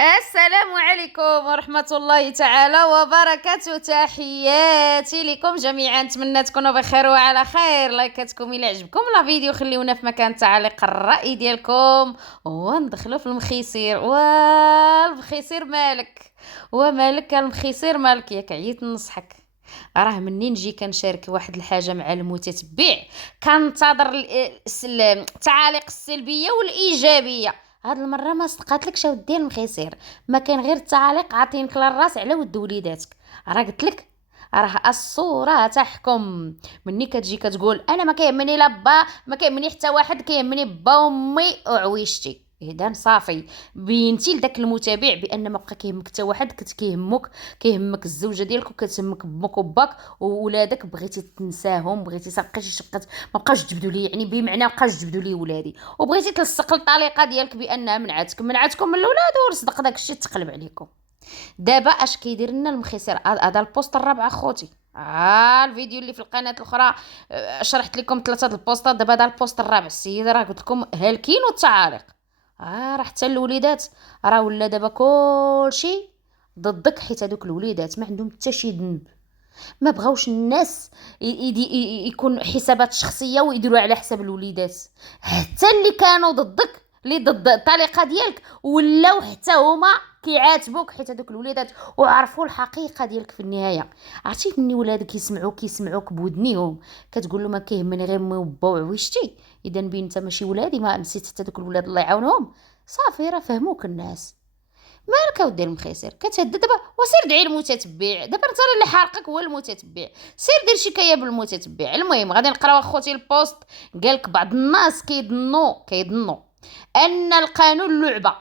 السلام عليكم ورحمة الله تعالى وبركاته. تحياتي لكم جميعا، نتمنى تكونوا بخير وعلى خير. لايكاتكم الى عجبكم لا فيديو خليونا في مكان تعليق الرأي ديالكم وندخلوا في المخيصير. والمخيصير مالك ومالك المخيصير مالك، ياك عييت ننصحك. راه منين نجي كنشارك واحد الحاجه مع المتتبع كنتظر التعاليق السلبيه والايجابيه. هاد المره ما صدقاتلكش اودي المخيصير، ما كان غير التعاليق عاطينك للراس على ود وليداتك. راه قلت لك، راه الصوره تحكم. مني كتجي كتقول انا ما كيهمني لا با، ما كيهمني حتى واحد، كيهمني با وامي وعويشتي، اذا صافي بينتي لذاك المتابع بان ما بقى كيهمك حتى واحد، كيهمك الزوجه ديالك وكتهمك بمك وباك وولادك، بغيتي تنساهم، بغيتي صافي ما بقاش تجبدوا لي، يعني بمعنى ما بقاش تجبدوا لي ولادي، وبغيتي تلصق الطليقه ديالك بانها منعتكم من الاولاد، ورصدق داك الشيء تقلب عليكم. دابا اش كيدير لنا المخيسر؟ هذا البوست الرابع اخوتي. الفيديو اللي في القناه الاخرى شرحت لكم ثلاثه البوستات، دابا هذا البوست الرابع. السيده راه قلت لكم هالكين والتعاليق. راه حتى الوليدات راه ولا دابا كلشي ضدك، حيت هذوك الوليدات ما عندهم حتى شي ذنب، ما بغاوش الناس يكون حسابات شخصيه ويديروا على حساب الوليدات. حتى اللي كانوا ضدك، اللي ضد الطريقه ديالك، ولاو حتى هما كيعاتبوك حيت هذوك الوليدات وعرفوا الحقيقه ديالك في النهايه. عرفتي مني ولادك كيسمعوك بودنيهم كتقول له ما كيهمني غير مي وبا وعويشتي، اذا بين انت ماشي ولادي، ما نسيت حتى دوك الولاد الله يعاونهم. صافي راه فهموك الناس. مالك اودي المخيسر كتهدد دابا؟ وسير دعي المتتبع، دابا انت اللي حارقك هو المتتبع، سير دير شكايه بالمتتبع. المهم غادي نقراو اخوتي البوست. قالك بعض الناس كيظنوا ان القانون لعبه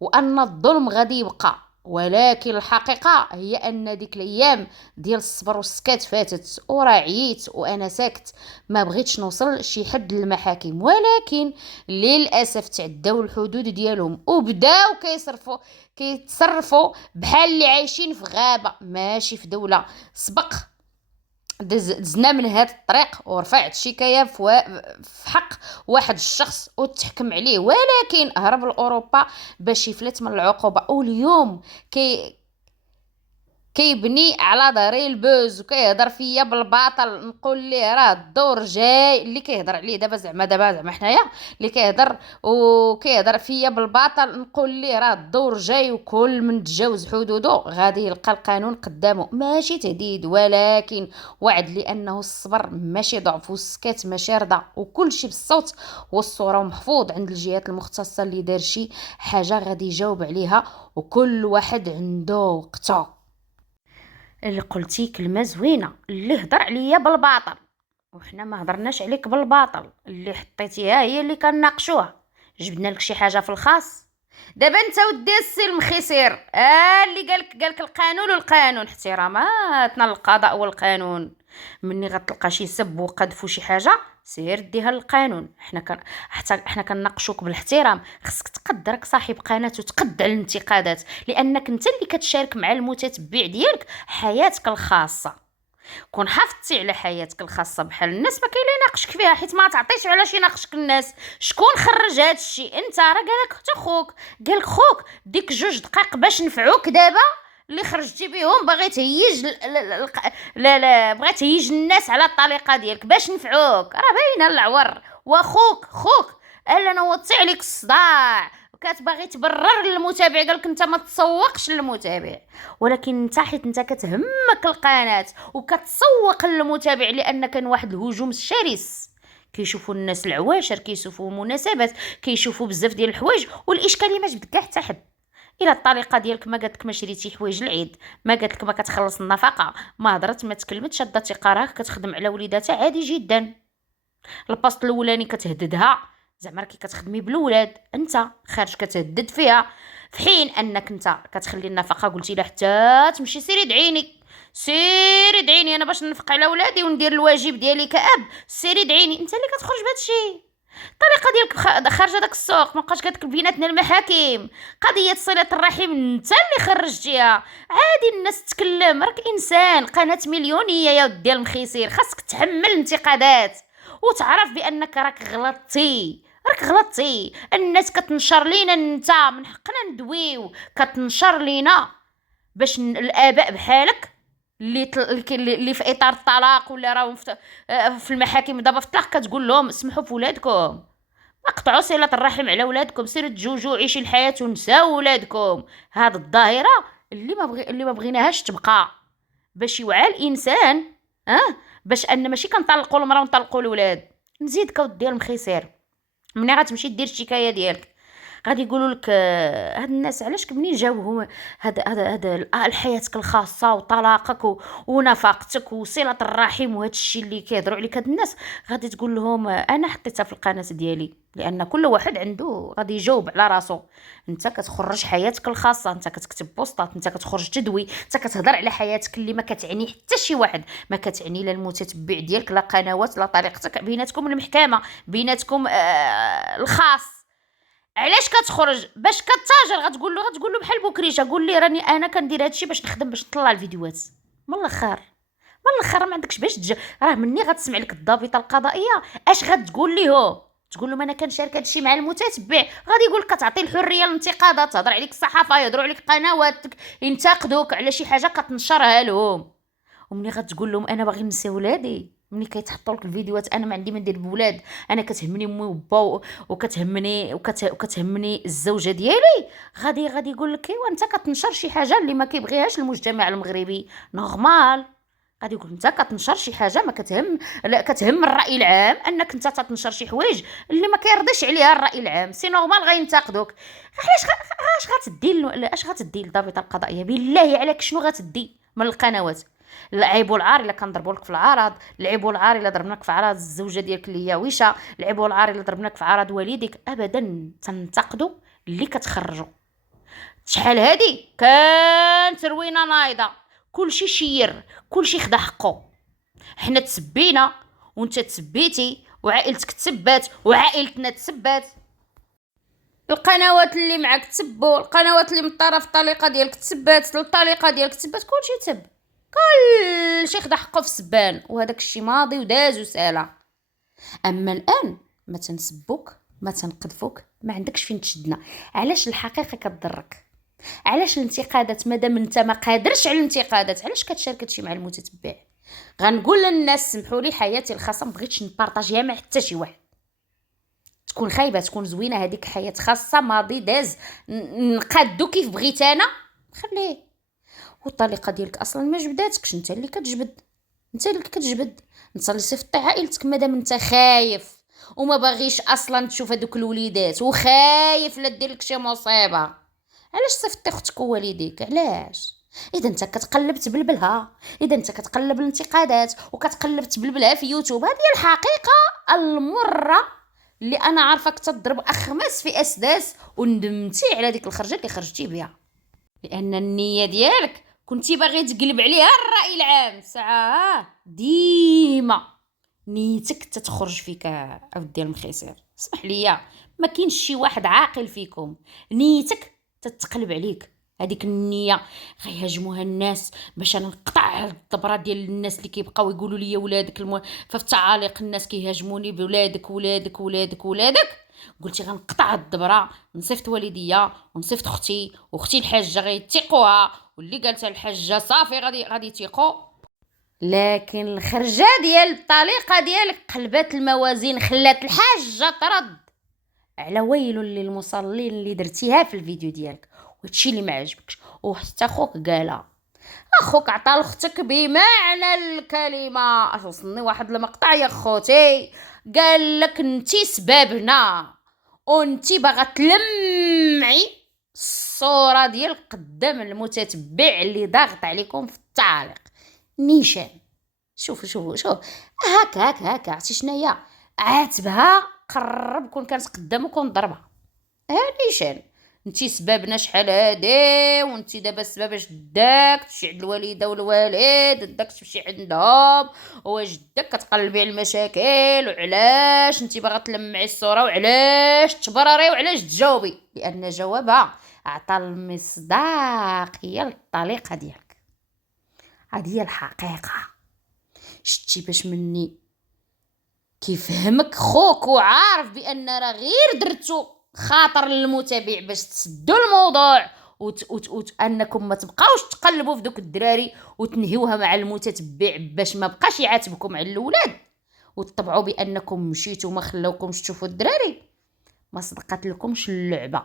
وان الظلم غادي يبقى، ولكن الحقيقه هي ان ديك الايام ديال الصبر والسكات فاتت، وراه عييت وانا ساكت، ما بغيتش نوصل شي حد للمحاكم، ولكن للاسف تعداو الحدود ديالهم وبداو كيتصرفوا بحال اللي عايشين في غابه ماشي في دوله. سبق دزنا من هذا الطريق ورفعت شكايه في حق واحد الشخص وتحكم عليه، ولكن هرب لاوروبا باش يفلت من العقوبه، واليوم كيبني على ظهري البوز وكيهضر فيا بالباطل. نقول ليه راه الدور جاي، اللي كيهضر عليه دابا زعما حنايا اللي كيهضر فيا بالباطل، نقول ليه راه الدور جاي، وكل من تجاوز حدوده غادي يلقى القانون قدامه. ماشي تهديد ولكن وعد، لانه الصبر ماشي ضعف والسكات ماشي رضا، وكل شيء بالصوت والصوره محفوظ عند الجهات المختصه. اللي دار شي حاجه غادي يجاوب عليها، وكل واحد عنده وقته. اللي قلتي كلمه زوينه، اللي هضر عليا بالباطل وحنا ما هضرناش عليك بالباطل، اللي حطيتيها هي اللي كنناقشوها، جبنا لك شي حاجه في الخاص. دابا انت ودي السي المخيسير، اللي قالك القانون والقانون احتراماتنا للقضاء والقانون. مني غتلقى شي سب وقذف وشي حاجه سير ديها للقانون. حتى حنا كنناقشوك بالاحترام، خصك تقدرك صاحب قناه وتقد على الانتقادات، لانك انت اللي كتشارك مع المتتبع ديالك حياتك الخاصه. كون حافظتي على حياتك الخاصه بحال الناس ما كاين اللي يناقشك فيها، حيت ما تعطيش علاش يناقشك الناس. شكون خرج هذا الشيء؟ انت راه قالك حتى خوك، قالك خوك ديك 2 دقائق باش نفعوك دابا اللي خرجتي بهم باغي تهيج لا بغيت تهيج الناس على الطريقه ديالك باش نفعوك، راه باينه العور. خوك الا نوضتي عليك الصداع كتبغي تبرر للمتابع، قالك انت ما تسوقش للمتابع، ولكن انت حيت انت كتهمك القناه وكتسوق للمتابع لان كان واحد الهجوم شرس. كيشوفوا الناس العواشر، كيشوفوا مناسبات، كيشوفوا بزاف ديال الحوايج، والاشكاليه ما جبدك كاع حتى حد. الى الطريقه ديالك ما قالتلك ما شريتي حوايج العيد، ما قالتلك ما كتخلص النفقه، ما هضرت ما تكلمتش، شادتي قراك كتخدم على وليداتها عادي جدا. الباست الاولاني كتهددها، زعما راكي كتخدمي بالولاد، انت خارج كتهدد فيها، في حين انك انت كتخلي النفقه قلتي لها حتى تمشي سيري دعيني انا باش ننفق على ولادي وندير الواجب ديالي كأب. سيري دعيني، انت اللي كتخرج بهذا الشيء. الطريقه ديالك خارجه داك السوق، ما بقاش كتكتب بيناتنا المحاكم. قضيه صله الرحم انت اللي خرجتيها، عادي الناس تتكلم، راك انسان، قناه مليونيه يا ودي المخيسير، خاصك تحمل الانتقادات وتعرف بانك راك غلطتي. راك غلطتي. الناس كتنشر لينا، انت من حقنا ندويو، كتنشر لينا باش الاباء بحالك اللي في اطار الطلاق ولا راهم في المحاكم دابا في الطلاق، كتقول لهم اسمحوا في ولادكم، اقطعوا صله الرحم على ولادكم، سيروا تزوجوا عيشوا الحياه ونساو ولادكم. هاد الظاهره اللي ما بغيناهاش تبقى، باش يوعى الانسان. باش ان ماشي كنطلقوا المراه ونطلقوا الولاد. نزيدك اودي المخيسير، ملي غتمشي دير الشكايه ديالك غادي يقولوا لك هاد الناس علاش منين جاو هما هاد حياتك الخاصه وطلاقك ونفقتك وصله الرحم وهاد الشيء اللي كيهضروا عليك هاد الناس. غادي تقول لهم انا حطيتها في القناه ديالي، لان كل واحد عنده غادي يجاوب على راسو. انت كتخرج حياتك الخاصه، انت كتكتب بوستات، انت كتخرج تدوي، انت كتهضر على حياتك اللي ما كتعني حتى شي واحد، ما كتعني لا المتتبع ديالك لا قنوات لا طريقتك، بيناتكم المحكمه، بيناتكم الخاص. علاش كتخرج؟ باش كتاجر. غتقول له بحال بوكريشه، قول لي راني انا كندير هادشي باش نخدم، باش نطلع الفيديوهات. من الاخر ما عندكش باش راه مني غتسمع لك الضابطه القضائيه اش غتقول ليه؟ تقول لهم انا كنشارك هادشي مع المتتبع، غادي يقول لك كتعطي الحريه للانتقادات، تهضر عليك الصحافه، يهضروا عليك قنواتك، ينتقدوك على شي حاجه كتنشرها لهم. ومني غتقول لهم انا باغي نسى ولادي، ملي كيتحطوا لك الفيديوهات انا ما عندي ما ندير بولاد، انا كتهمني امي وبا وكتهمني الزوجه ديالي، غادي يقول لك ايوا انت كتنشر شي حاجه اللي ما كيبغيهاش المجتمع المغربي. نورمال. غادي يقول انت كتنشر شي حاجه ما كتهم، لا كتهم الراي العام، انك انت تنشر شي حوايج اللي ما كيرضيش عليها الراي العام، سي نورمال غينتقدوك. اش غتدي للضابطه القضائيه؟ بالله عليك شنو غتدي من القنوات؟ العيب والعار الا كنضربوا لك في العرض، العيب والعار الا ضربناك في عرض الزوجه ديالك اللي هي ويشه، العيب والعار الا ضربناك في عرض والديك. ابدا تنتقدوا اللي كتخرجوا. شحال هادي كانت روينه نايضه، كلشي شير، كلشي خدا حقه. حنا تسبينا وانت تسبيتي وعائلتك تسبات وعائلتنا تسبات، القنوات اللي معك تسبوا، القنوات اللي من طرف الطليقه ديالك تسبات، الطليقه ديالك تسبات، كلشي تسب، كلشي خدا حقه في السبان. وهذاك الشيء ماضي وداز وسالا. اما الان ما تنسبوك ما تنقذفوك، ما عندكش فين تشدنا. علاش الحقيقه كتضرك؟ علاش الانتقادات مادام انت ما قادرش على الانتقادات علاش كتشارك هادشي مع المتتبع؟ غنقول للناس سمحوا لي حياتي الخاصه ما بغيتش نبارطاجيها مع حتى شي واحد. تكون خايبه تكون زوينه، هذيك حياه خاصه ماضي داز، نقادو كيف بغيت انا، خليه. والطريقه ديالك اصلا ما جبداتكش، انت اللي كتجبد، انت اللي صيفطي عائلتك. مادام انت خايف وما باغيش اصلا تشوف هذوك الوليدات وخايف لا دير لك شي مصيبه، علاش صيفطي اختك ووالديك؟ علاش؟ اذا انت كتقلب تبلبلها، اذا انت كتقلب الانتقادات وكتقلب تبلبلها في يوتيوب، هذه الحقيقه المره اللي انا عارفك تضرب اخماس في اسداس، وندمتي على ديك الخرجه اللي خرجتي بها، لان النيه ديالك كنتي باغي تقلب عليها الراي العام. ساعه ديما نيتك تتخرج فيك اودي المخيسر، اسمح لي، ما كاينش شي واحد عاقل فيكم، نيتك تتقلب عليك. هذيك النيه غيهاجموها الناس باش انا نقطع الضبره ديال الناس اللي كيبقاو يقولوا لي ولادك ففي التعاليق الناس كيهاجموني بولادك ولادك ولادك ولادك. قلتي غنقطع الضبره، نصيفط والديا ونصيفط اختي، واختي الحاجه غيتيقوها، واللي قالتها الحاجه صافي غادي يتيقوا. لكن الخرجه ديال الطليقه ديالك قلبات الموازين، خلات الحاجه ترد على ويل للمصلين اللي درتيها في الفيديو ديالك، وهادشي اللي ما عجبكش. وحتى اخوك قالها، اخوك عطى لاختك بمعنى الكلمه. وصلني واحد المقطع يا خوتي قال لك انتي سبابنا وانتي باغا تلمعي الصوره ديال قدام المتتبع اللي ضاغط عليكم في التعليق. نيشان شوف هكا عرفتي شناهي؟ عاتبها قرب كون كانت قدامك ونضربها. نيشان انتي سبابنا شحال هادي، وانتي دابا السبب اش داك تمشي عند الوالده والوالد، داك تمشي عندهم وجدك كتقلبي على المشاكل، وعلاش انتي باغا تلمعي الصوره، وعلاش تبرري، وعلاش تجاوبي؟ لان جوابها عطى المصداقيه للطليقه ديالك. هذه هي الحقيقه. شتي باش مني كيفهمك خوك وعارف بان راه غير درتو خاطر للمتابع باش تسدوا الموضوع انكم ما تبقاوش تقلبوا في دوك الدراري وتنهيوها مع المتتبع باش ما بقاش يعاتبكم على الاولاد وتطبعوا بانكم مشيتوا ما خلاوكمش تشوفوا الدراري. ما صدقت لكمش اللعبه.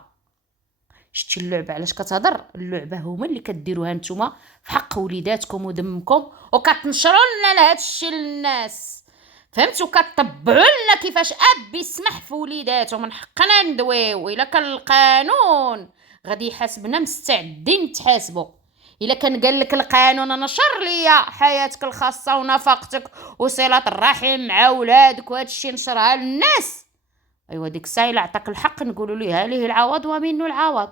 شتي اللعبه علاش كتهضر؟ اللعبه هما اللي كديروها نتوما في حق وليداتكم ودمكم وكتنشروا لنا هذا الشيء للناس، فهمتوا؟ كتطبعوا لنا كيفاش اب يسمح في وليداتو. من حقنا ندويو. الا كان القانون غادي يحاسبنا مستعدين نتحاسبوا. الا كان قال لك القانون نشر ليا حياتك الخاصه ونفقتك وصله الرحم مع ولادك وهذا الشيء نشرها للناس، ايوا ديك الساعه الا عطاك الحق نقولوا ليه عليه العوض ومنه العوض.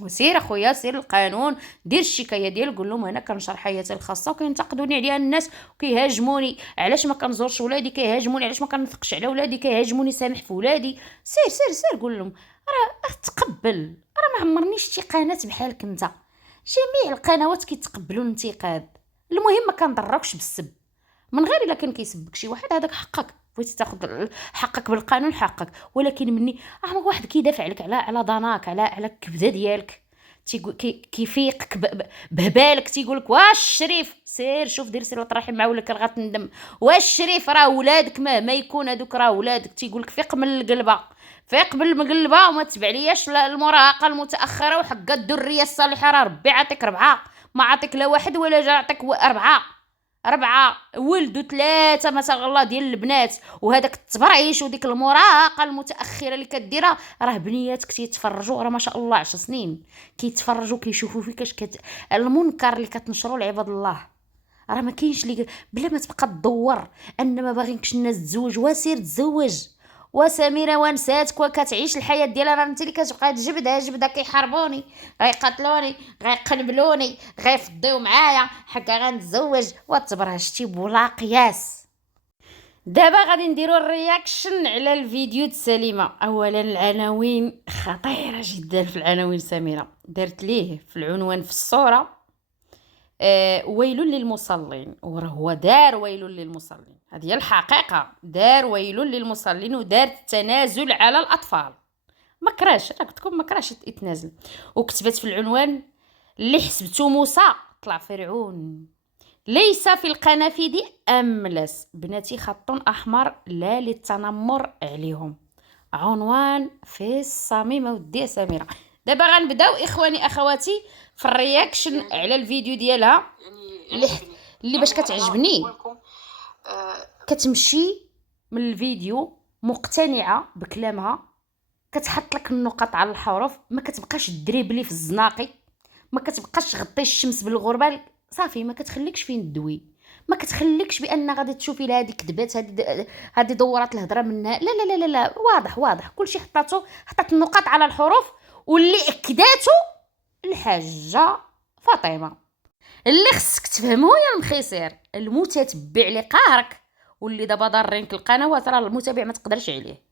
وسير اخويا سير القانون دير الشكايه ديال قول لهم انا كنشر حياتي الخاصه وكينتقدوني عليها الناس وكيهاجموني علاش ما كنزورش ولادي، كيهاجموني علاش ما كنثقش على ولادي، كيهاجموني سامح في ولادي. سير سير سير قول لهم راه تقبل. راه ما عمرني شتي قناه بحالك انت. جميع القنوات كيتقبلوا الانتقاد، المهم ما كنضركش بالسب. من غير الا كان كيسبك شي واحد هذاك حقك، بغيتي تاخذ حقك بالقانون حقك. ولكن مني واحد كيدافع لك على ضناك على الكبده ديالك، تيقول كيفيقك بهبالك، تيقول لك واش الشريف سير شوف دير صله رحم مع ولادك غتندم. واش الشريف راه ولادك مهما يكون هذوك راه ولادك. تيقول لك فيق من القلبه، فيق بالمقلبه وما تتبع لياش المراهقه المتاخره وحق الذريه الصالحه. راه ربي عطيك 4، ما عطيك لا واحد ولا جا عطيك 4 ولد و3 ما شاء الله ديال البنات. وهذاك التبرعيش وديك المراهقه المتاخره اللي كديرها راه بنياتك تيتفرجوا. راه ما شاء الله 10 سنين كيتفرجوا كيشوفوا فيك المنكر اللي كتنشروا لعباد الله. راه ما كاينش اللي بلا ما تبقى تدور ان ما باغينكش الناس تزوج وسير تزوج. وسميره ونساتك وكتعيش الحياه ديالها. راه انت اللي كتبقى جبده كيحاربوني غيقتلوني غيقنبلوني غيفضيو معايا حكا غنتزوج وتبرها شتي بلا قياس. دابا غادي نديرو الرياكشن على الفيديو د سليمه. اولا العناوين خطيره جدا. في العناوين سميره درت ليه في العنوان في الصوره ويل للمصلين، وراه هو دار ويل للمصلين. هذه هي الحقيقه، دار ويل للمصلين ودار التنازل على الاطفال. ما كراش، راه قلت لكم ما كراش يتنازل. وكتبت في العنوان اللي حسبتو موسى طلع فرعون، ليس في القنافذ املس، بناتي خط احمر لا للتنمر عليهم. عنوان في الصميم ودي سميره. دابا غنبداو اخواني اخواتي في الرياكشن على الفيديو ديالها اللي باش كتعجبني كتمشي من الفيديو مقتنعه بكلامها، كتحط لك النقط على الحروف، ما كتبقاش دريبلي في الزناقي، ما كتبقاش تغطي الشمس بالغربال، صافي ما كتخليكش فين تدوي، ما كتخليكش بان غادي تشوفي لا هذه كذبات هذه دورات الهضره منها. لا لا لا لا واضح كلشي حطات النقط على الحروف. واللي اكداتو الحاجه فاطمه. اللي خصك تفهمو يا المخيسير المتتبع اللي قارك واللي دابا ضارينك القنوات، راه المتابع ما تقدرش عليه.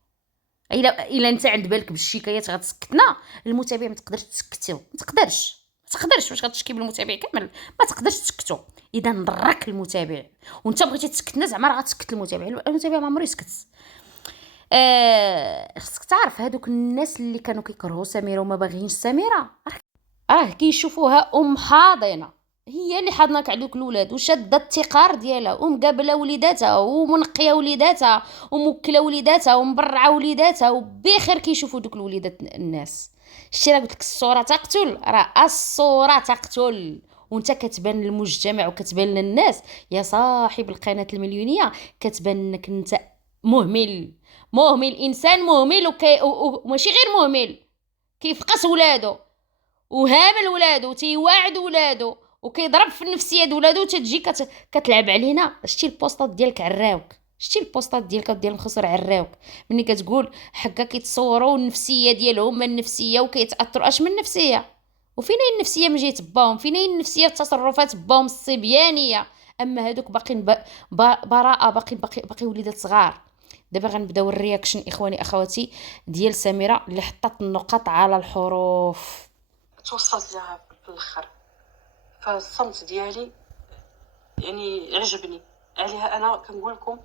الا انت عند بالك بالشكايات غتسكتنا، المتابع ما تقدرش تسكتو، ما تقدرش واش غتشكي بالمتابع كامل؟ ما تقدرش تسكتو. اذا نضرك المتابع وانت بغيتي تسكتنا زعما راه غتسكت المتابع ما عمرو يسكت. خصك تعرف هادوك الناس اللي كانوا كيكرهوا سميره وما باغيينش سميره راه كيشوفوها حاضنه، هي اللي حاضناك على دوك الاولاد وشاده التقار ديالها ومقابله وليداتها ومنقيه وليداتها وموكله وليداتها ومبرعه وليداتها وبخير كيشوفوا دوك الوليدات الناس. شتي راه قلت لك الصوره تقتل، راه الصوره تقتل. وانت كتبان للمجتمع وكتبان للناس يا صاحب القناه المليونيه، كتبان انك انت مهمل انسان مهمل وماشي غير مهمل، كيفقس ولادو وهامل ولادو وتيواعد ولادو وكيضرب في النفسيه ديال ولادو وتجي كتلعب علينا. شتي البوستات ديالك عراوك، شتي البوستات ديالك ديال الخسر عراوك ملي كتقول حكا كيتصوروا النفسيه ديالهم النفسيه وكيتاثروا اش من نفسيه. وفين هي النفسيه من جهه باهم؟ فين هي النفسيه في تصرفات باهم الصبيانيه؟ اما هادوك باقين براءه، باقي وليدات صغار. دابا غنبداو الرياكشن اخواني اخواتي ديال سميره اللي حطت النقط على الحروف. توصلت لها في الاخر، فالصمت ديالي يعني عجبني عليها. انا كنقول لكم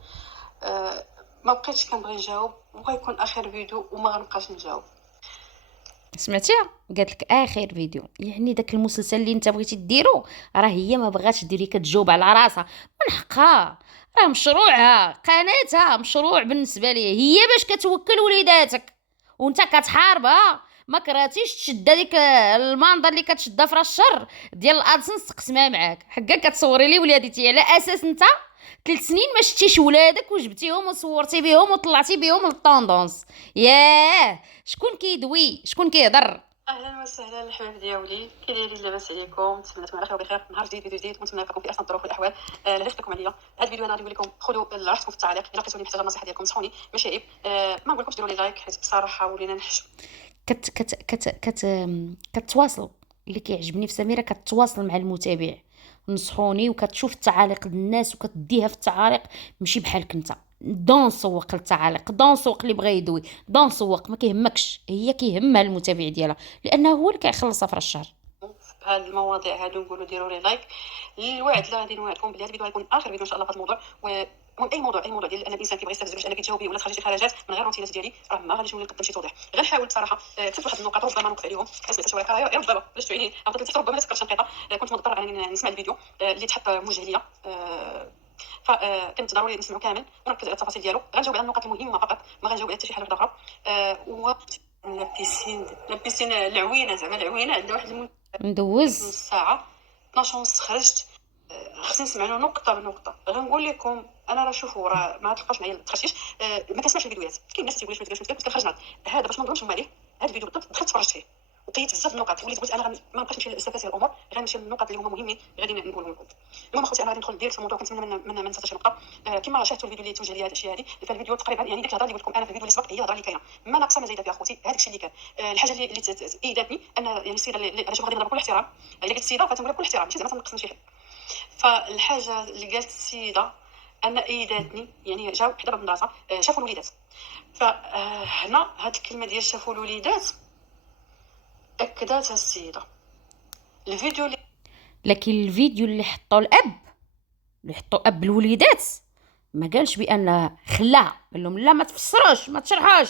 ما بقيتش كنبغي نجاوب، وغيكون اخر فيديو وما غنبقاش نجاوب. سمعتيها؟ قالت لك اخر فيديو، يعني داك المسلسل اللي انت بغيتي ديرو راه هي ما بغاتش ديري، كتجاوب على راسها من حقها، راه مشروعها، قناتها مشروع بالنسبه ليا، هي باش كتوكل وليداتك وانت كتحاربها. ما كرهتيش تشد هذيك الماندا اللي كتشدها في راس الشهر ديال الادسنس تقسمها معاك، حكا كتصوري لي ولادتي على اساس انت 3 سنين ما شتيش ولادك وجبتيهم وصورتي بهم وطلعتي بهم للطوندونس. ياه، شكون كيدوي شكون كيهضر؟ اهلا وسهلا الحباب ديالي، كي دايرين؟ لاباس عليكم؟ نتمنى تكونوا على خير وبخير. نهار جديد، فيديو جديد، ونتمنى نلقاكم في احسن الظروف والاحوال. لا تشكركم عليا. هذا الفيديو انا غادي نقول لكم خذوا راحتكم في التعليق، الا لقيتوني محتاجه النصيحه ديالكم نصحوني ماشي عيب. ما نقول لكمش ديروا لي لايك، حيت بصراحه ولينا نحشم. كتواصل. اللي كيعجبني في سميرة كتواصل مع المتابع، نصحوني، وكتشوف التعاليق ديال الناس وكتديها في التعاليق، ماشي بحالك انت دون سوق للتعاليق، دون سوق اللي بغى يدوي، دون سوق ما كيهمكش، هي كيهمها المتابع ديالها لانه هو اللي كيخلصها في الشهر. في هذه المواضيع هادو نقولوا ديروا لي لايك. الوعد لا غادي نوعدكم بلي هذا الفيديو غيكون اخر فيديو ان شاء الله في هذا الموضوع. المهم اي موضوع ديال ان الانسان كيبغي يستفز باش انك تجاوبي ولا تخرجي شي خرجات من غير روتينات ديالي، راه ما غاديش نولي نقدم شي توضيح. غنحاول بصراحه كتبت واحد النقاط ربما نوقف عليهم، سمعت شي ورقه يا بابا باش تعيني عطيت لي ربما ما تذكرتش نقطه. كنت مضطره انني نسمع الفيديو اللي تحط موجه ليا، فكنت ضروري نسمعو كامل ونركز على التفاصيل ديالو. غنجاوب على النقط المهمه فقط، ما غنجاوب على حتى شي حاجه اخرى. و لابيسين العوينه، زعما العوينه عندها واحد ندوز نص ساعه 12 ونص خرجت. خصني نسمع له نقطه بنقطه. غنقول لكم انا راه شوفوا راه ما تلقاش معايا تخرجتيش. ما كنسمعش الفيديوهات، كاين الناس تيقولوا شنو كنت كنخرج نهار هذا باش ما نظلمش عليه. هذا الفيديو بالضبط دخلت تفرجت فيه وقيت بزاف النقط، وليت قلت انا ما نبقاش نمشي لسفاسف الامور، غنمشي للنقط اللي هما مهمين غادي نقولهم لكم. المهم اخوتي انا غادي ندخل ديريكت في الموضوع، كنتمنى ما ننساش شي نقطه. كما شاهدتوا الفيديو اللي توجه لي هذا الشيء هذه، فالفيديو تقريبا يعني ديك الهضره اللي قلت لكم انا في الفيديو اللي سبق هي الهضره اللي كاينه، ما ناقصه ما زايده فيها اخوتي. هذاك الشيء اللي كان الحاجه اللي ايداتني ان يعني السيده اللي انا شوف غادي نهضر بكل احترام، الا قلت السيده فتنقول بكل احترام ماشي زعما تنقص من شي حد. فالحاجه اللي قالت السيده ان ايداتني يعني جاو حدا باب المدرسه شافوا الوليدات. فهنا هاد الكلمه ديال شافوا الوليدات اكدتها السيده. الفيديو اللي لكن الفيديو اللي حطوا الاب، اللي حطوا اب الوليدات، ما قالش بان خلاها، قال لهم لا ما تفسروش ما تشرحوش،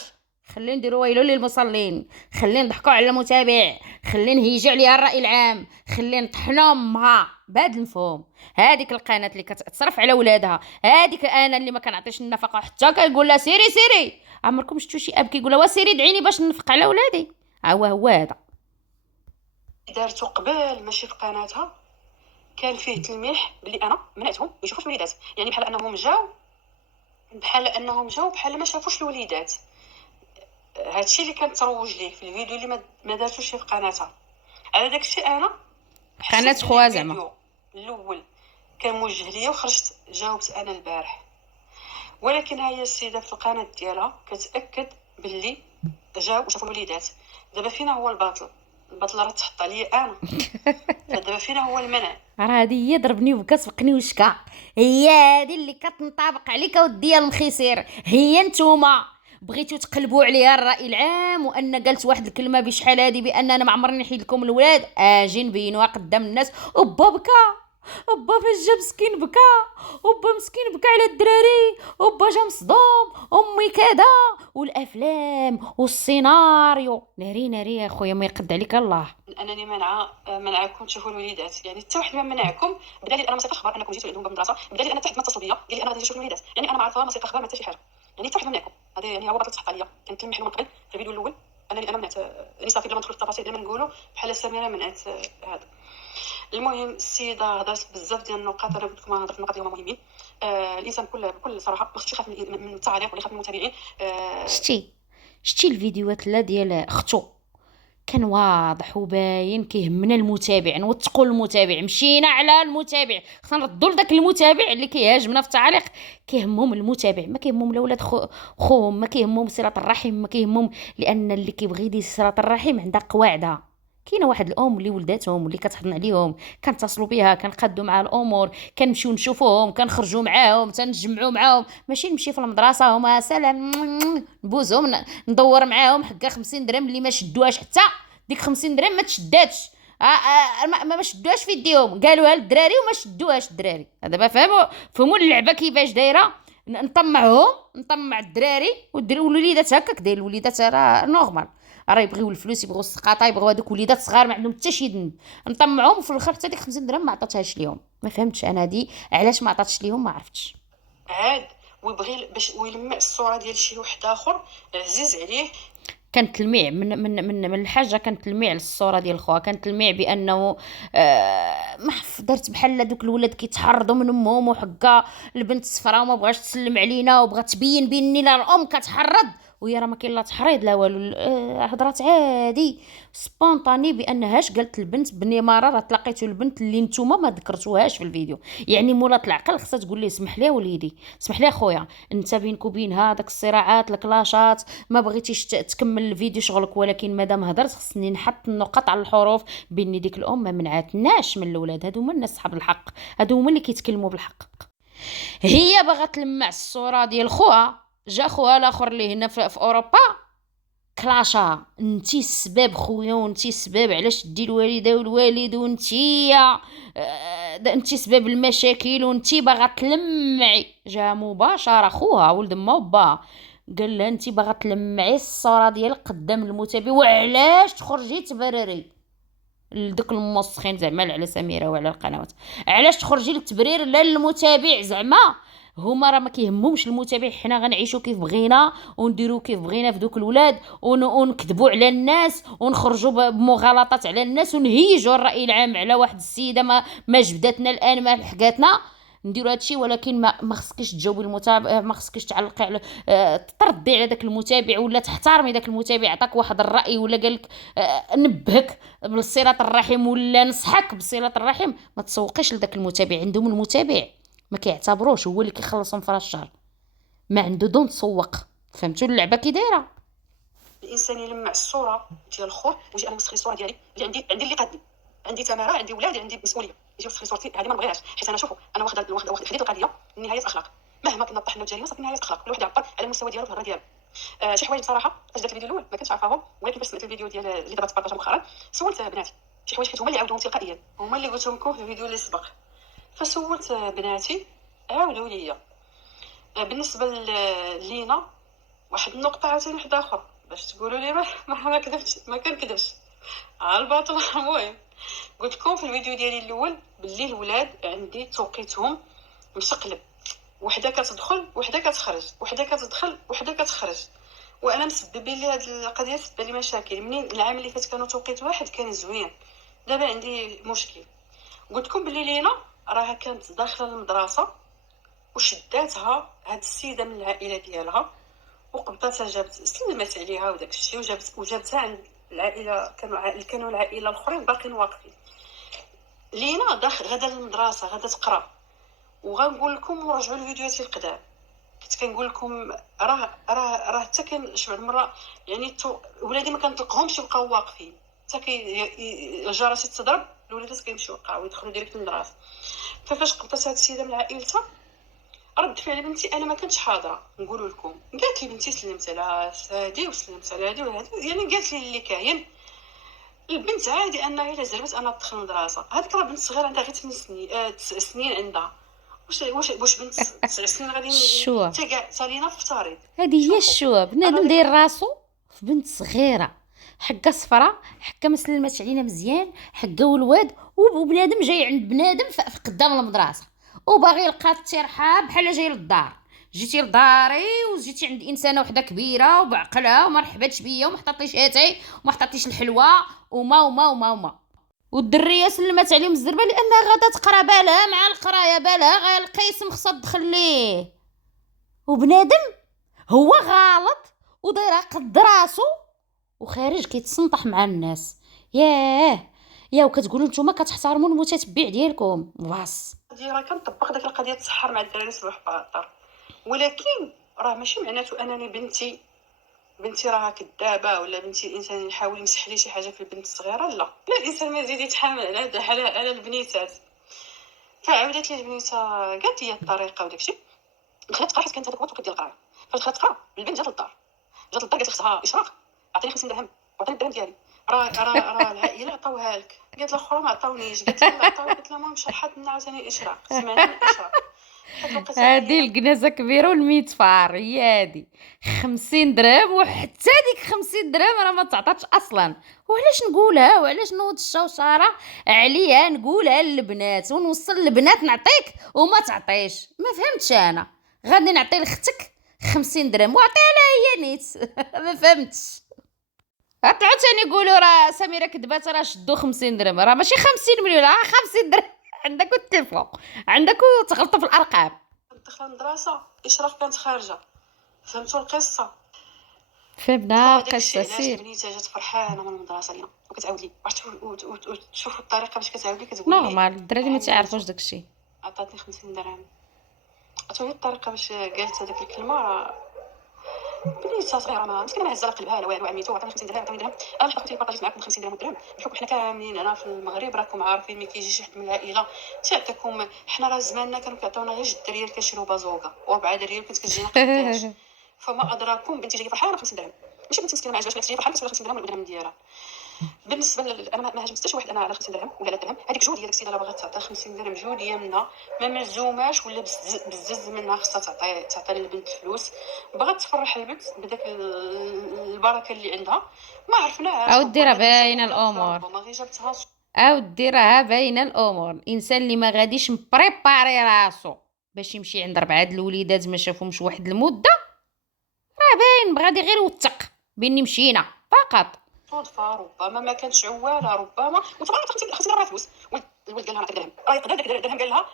خلينا نديروا ويلو للمصلين، خلينا نضحكوا على المتابع، خلينا نهيجوا عليها الراي العام، خلينا نطحنوا امها بهذا المفهوم. هذيك القناه اللي كتصرف على ولادها، هذيك انا اللي ما كنعطيش النفقه حتى كنقول لها سيري سيري. عمركم شفتوا شي اب كيقول لها سيري دعيني باش ننفق على ولادي؟ هو هذا دارته قبل ماشي في قناتها كان فيه تلميح بلي انا منعتهم يشوفوا الوليدات، يعني بحال انهم جاو بحال ما شافوش الوليدات. هادشي اللي كانت تروج ليه في الفيديو اللي ما دارتوش في قناتها. على داك الشيء انا قناه خوا زعما الفيديو الاول كان موجه ليا وخرجت جاوبت انا البارح، ولكن هي السيده في القناه ديالها كتاكد باللي جاو وشافوا الوليدات. دابا فينا هو الباطل؟ الباطل راه تحط عليا انا. فدابا فينا هو المنع؟ راه هادي هي ضربني وبكا سبقني وشكا، هي هادي اللي كتنطبق عليك اوديا المخيسير. هي نتوما بغيتو تقلبوا عليها الراي العام، وان قالت واحد الكلمه بشحال هادي بان انا ما عمرني نحيد لكم الولاد، اجي نبينوها قدام الناس. وبا بكا، وبا فاش جا مسكين بكا، وبا مسكين بكا على الدراري، وبا جا مصدوم، امي كذا، والافلام والسيناريو ناري ناري يا خويا ما يقد عليك الله. انني منعكم تشوفوا الوليدات، يعني حتى واحد ما منعكم، بدليل انا مسيق اخبار انكم جيتوا عندهم بالمدرسه، بدليل ان تحت ما اتصلوا بيا قال لي انا غادي نشوف الوليدات، يعني انا ما عارفه مسيق اخبار ما حتى شي حاجه، يعني حتى واحد منعكم. هذا يعني هو باطل تحط عليا. كنت تلمح من قبل في الفيديو الاول انني انا منعت، يعني صافي بلا ما ندخل في التفاصيل بلا ما نقولوا بحال سميره منعت هذا. المهم السيده هضرت بزاف ديال النقاط، انا قلت لكم هضرت في النقاط اللي هما مهمين. الانسان بكل صراحه ما خصش يخاف من التعاليق ولا يخاف من المتابعين. شتي الفيديوهات لا ديال اختو كان واضح وباين كيهمنا المتابع، نوثقوا المتابع، مشينا على المتابع، خصنا نردوا لذاك المتابع اللي كيهاجمنا في التعاليق. كيهمهم المتابع، ما كيهمهم لا ولاد خوهم، ما كيهمهم صله الرحم، ما كيهمهم، لان اللي كيبغي يدير صله الرحم عندها قواعدها. كاينه واحد الام اللي ولداتهم واللي كتحضن عليهم كنتصلوا بها، كنقادوا معها الامور، كنمشيو نشوفوهم، كنخرجوا معاهم، تنجمعوا معاهم، ماشي نمشي في المدرسه هما سلام نبوزهم ندور معاهم حكا 50 درهم اللي ما شدوهاش، حتى ديك 50 درهم ما تشداتش. ما شدوهاش في يديهم، قالوها للدراري وما شدوهاش الدراري. دابا فهموا اللعبه كيفاش دايره. نطمع الدراري والوليدات هكاك داير الوليدات راه نورمال، راه يبغيو الفلوس، يبغيو السقاطه، يبغيو هذوك وليدات صغار ما عندهم حتى شي ذنب، نطمعهم وفي الاخر حتى ديك 50 درهم ما عطاتهاش ليهم. ما فهمتش انا هادي علاش ما عطاتش ليهم، ما عرفتش. عاد ويبغي باش ويلمع الصوره ديال شي واحد اخر عزيز عليه. كان تلميع من الحاجه، كان تلميع للصوره ديال خوها، كان تلميع بانه ما دارت بحال دوك الولاد كيتحرضوا من امهم، وحكا البنت صفراء وما بغاش تسلم علينا وبغات تبين بان لا الام كتحرض، وهي راه ما كاين لا تحريض لا والو. هضرات عادي سبونطاني بانهاش قالت البنت بني مره راه تلاقيتو البنت اللي نتوما ما ذكرتوهاش في الفيديو. يعني مولات العقل خصها تقول لي اسمح لي وليدي، اسمح لي خويا، انت بينك وبين هذاك الصراعات الكلاشات ما بغيتيش تكمل الفيديو شغلك، ولكن مادام هضرت خصني نحط النقط على الحروف بان ديك الام ما منعتناش من الاولاد، هادو هما الناس صحاب الحق، هادو هما اللي كيتكلموا بالحق. هي باغا تلمع الصوره ديال خوها، جا خوها الاخر اللي هنا في اوروبا كلاشا، انتي السبب خويا، وانتي السبب علاش دي الوالده والوالد، وانتي انتي سبب المشاكل، وانتي باغا تلمعي. جا مباشره خوها ولد ما وبا قال لها انتي باغا تلمعي الصوره ديالك قدام المتابع، وعلاش تخرجي تبرري لدوك الموسخين زعما على سميره وعلى القنوات، علاش تخرجي للتبرير لا للمتابع زعما؟ هما راه ما كيهمهمش المتابع، حنا غنعيشو كيف بغينا ونديرو كيف بغينا في دوك الولاد ونكذبوا على الناس ونخرجوا بمغالطات على الناس ونهيجوا الراي العام على واحد السيده ما جبدتنا الان ما لحقاتنا، نديروا هادشي. ولكن ما خصكيش تجاوبي المتابع، ما خصكيش تعلقي على تردي على داك المتابع، ولا تحترمي داك المتابع عطاك واحد الراي ولا قالك نبهك بصله الرحم ولا نصحك بصله الرحم، ما تسوقيش لداك المتابع. عندهم المتابع ما كيعتبروش هو اللي كيخلصهم في الشهر، ما عنده دون تسوق. فهمتوا اللعبه كي دايره؟ الانسان يلمع الصوره ديال خوه ويجي انا مسخي الصوره ديالي اللي عندي اللي قادني، عندي تماره، عندي ولادي، عندي مسؤوليه، يجي مسخي صورتي هذه ما نبغيهاش، حيت انا شوفوا انا واخده حديث القضيه نهايه اخلاق، مهما كنا طحنا الجريمه صافي نهايه اخلاق، كل واحد يعبر على المستوى ديالو في الهضره ديالو. شي حوايج بصراحه فاش درت الفيديو الاول ما كنتش عارفاهم، ولكن فاش سمعت الفيديو ديال اللي دابا تبارطاج مؤخرا سولت بناتي شي حوايج حيت هما اللي عاودوهم تلقائيا، هما اللي قلتهم لكم في الفيديو اللي سبق. فسولت بناتي عاودوا لي بالنسبه لينا واحد النقطه عاوتاني واحده اخرى باش تقولوا لي ما كذبتش، ما كنكذبش على الباطل. المهم قلت لكم في الفيديو ديالي الاول باللي الولاد عندي توقيتهم مشقلب، وحده كتدخل وحده كتخرج، وحده كتدخل وحده كتخرج، وانا مسببين لي هذه القضيه، سبب لي مشاكل. منين العام اللي فات كانوا توقيت واحد كان زوين، دابا عندي مشكل. قلت لكم باللي لينا راها كانت داخله المدرسه وشداتها هاد السيده من العائله ديالها وقبضتها، جابت سلمت عليها وداك الشيء وجابتها عند العائله، كانوا العائله الاخرين باقيين واقفين. لينا غدا للمدرسه غدا تقرا، وغنقول لكم ورجعوا الفيديوهات القدام، كنت كنقول لكم راه حتى كان شي بعض المره يعني ولادي ما كنطلقهمش يبقاو واقفين حتى الجرس تضرب الوليدات كيمشيو يقراو يدخلوا ديريكت للمدرسه. ففاش قبضت هاد السيده من عائلتها رد فعل بنتي انا ما كنتش حاضره نقول لكم، قالت لي بنتي سلمت على هادي وسلمت على هادي وهادي، يعني قالت لي اللي كاين. البنت عادي انها الا زربت انا تدخل المدرسه، هذيك راه بنت صغيره عندها غير 8 سنين 9 سنين عندها، واش بنت 9 سنين غادي الشوا حتى كاع صالينا في افترض. هذه هي شوفوا الشوا، بنادم داير راسو في بنت صغيره، حكا صفرة، حكا ما سلمتش علينا مزيان، حكا ولواد، وبنادم جاي عند بنادم في قدام المدرسه وباغي يلقى الترحاب بحال جاي للدار. جيتي لداري وجيتي عند انسانه وحده كبيره وبعقلها وما رحبتش بيا وما حطيتيش اتاي وما حطيتيش الحلوى وما والدريه سلمت عليهم الزربه لانها غادا تقرا، بالها مع القرايه، بالها غير القسم خصها تدخل ليه. وبنادم هو غلط ودايره قد راسو وخارج كيتسنطح مع الناس. ياه وكتقولوا نتوما كتحترموا المتتبع ديالكم باص. راه كنطبق داك القضيه تسحر مع الدراري صباح باطر، ولكن راه ماشي معناته انني بنتي راها كذابه ولا بنتي انسان يحاول يمسح لي شي حاجه في البنت الصغيره. لا الانسان ما يزيد يتحامل على البنيتات. فعاودت لي البنيته قالت لي الطريقه وداكشي، دخلت قرا حيت كانت هذاك الوقت ديال القرايه. فاش دخلت تقرا البنت جات للدار قالت لي خصها اشراق، عطيني 50 درهم وعطيني الدرهم ديالي، راه العائله عطاوها لك. قالت الاخرى ما عطاونيش، قالت لها عطاو، قالت لها المهم شرحت لنا عاوتاني اشراق، سمعنا الاشراق حيت الوقيته هادي هي الكنازه كبيره والميت فار هي هادي 50 درهم، وحتى ديك 50 درهم راه ما تعطاتش اصلا. وعلاش نقولها وعلاش نوض الشوشره عليها نقولها للبنات ونوصل للبنات نعطيك وما تعطيش؟ ما فهمتش انا. غادي نعطي لختك 50 درهم وعطيها لها هي نيت. ما فهمتش. غتعاود ثاني يقولوا راه سميره كذبات راه شدوا 50 درهم، راه ماشي 50 مليون، راه 50 درهم. عندك تلفوا، عندك تغلطوا في الارقام. دخل المدرسه اشراق كانت خارجه. فهمتوا القصه؟ فهمنا فهذاك القصه الشيء علاش سير. البنيته جات فرحانه من المدرسه لينا وكتعاود لي واش تشوفوا الطريقه باش كتعاود لي كتقول لي نورمال الدراري ما تيعرفوش داكشي. عطاتني 50 درهم. عرفتوا هي الطريقه باش قالت هذيك الكلمه. راه بنيته صغيره ما مسكينه ما هزه لا قلبها لا والو، عميتو عطاني 50 درهم عطاني درهم. انا حتى اختي بارطاجيت معكم 50 درهم والدرهم بحكم حنا كاملين هنا في المغرب راكم عارفين ملي كيجي شي حد من العائله تيعطيكم. حنا راه زماننا كانوا كيعطيونا غير 6 ريال كنشريو بازوكا و4 ريال كنت كتجينا قداش. فما ادراكم بنتي جايه فرحانه 50 درهم، ماشي بنتي مسكينه ما عجبهاش جايه فرحانه كتقول 50 درهم والدرهم ديالها. بالنسبه انا ما هاجمت حتى شي واحد انا على 50 درهم ولا درهم. هذيك جود، هي ديك السيده اللي باغا تعطي 50 درهم جود يمنا ما ملزوماش ولا بزز منها خصها تعطي للبنت الفلوس. بغات تفرح البنت بداك البركه اللي عندها. ما عرفناهاش اودي راه ربما دارت باينه سبب، الامور، ربما غير جابتها اودي راها باينه الامور. الانسان اللي ما غاديش مبريباري راسو باش يمشي عند 4 د الوليدات ما شافهمش واحد المده، راه باين غادي غير يوثق باني مشينا فقط. صدفه. ربما ما كانتش عواله، ربما وتبغى 50 راه فلوس. الولد قال لها نعطيك درهم، راه يقدر داك الدرهم قال لها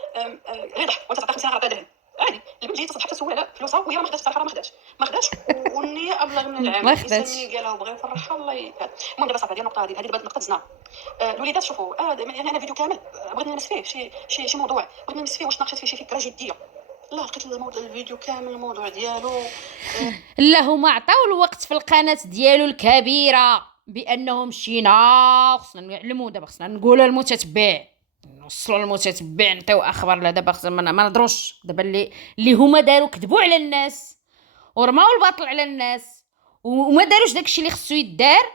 غير ضحك وانت تعطي 50 راه درهم عادي. البنت جايه تصل حتى سولها على فلوسها وهي ما خداتش الصراحه، ما خداتش والنيه ابلغ من العمل. ما الانسان خداتش. ملي قالها وبغى يفرحها الله المهم دابا صافي هذه النقطه، هذه دابا نقطه زنا. الوليدات شوفوا يعني انا فيديو كامل بغيت نلمس فيه شي موضوع، بغيت نلمس فيه واش ناقشت فيه شي فكره جديه. لا لقيت الفيديو كامل الموضوع ديالو. لا هما عطاو الوقت في القناه ديالو الكبيره بانه مشينا، خصنا نعلموا دابا، خصنا نقولوا للمتتبع، نوصلوا للمتتبع، نعطيو اخبار. لا دابا خصنا ما نهضروش دابا اللي هما داروا كذبوا على الناس ورماو الباطل على الناس وما داروش داكشي اللي خصو يدار.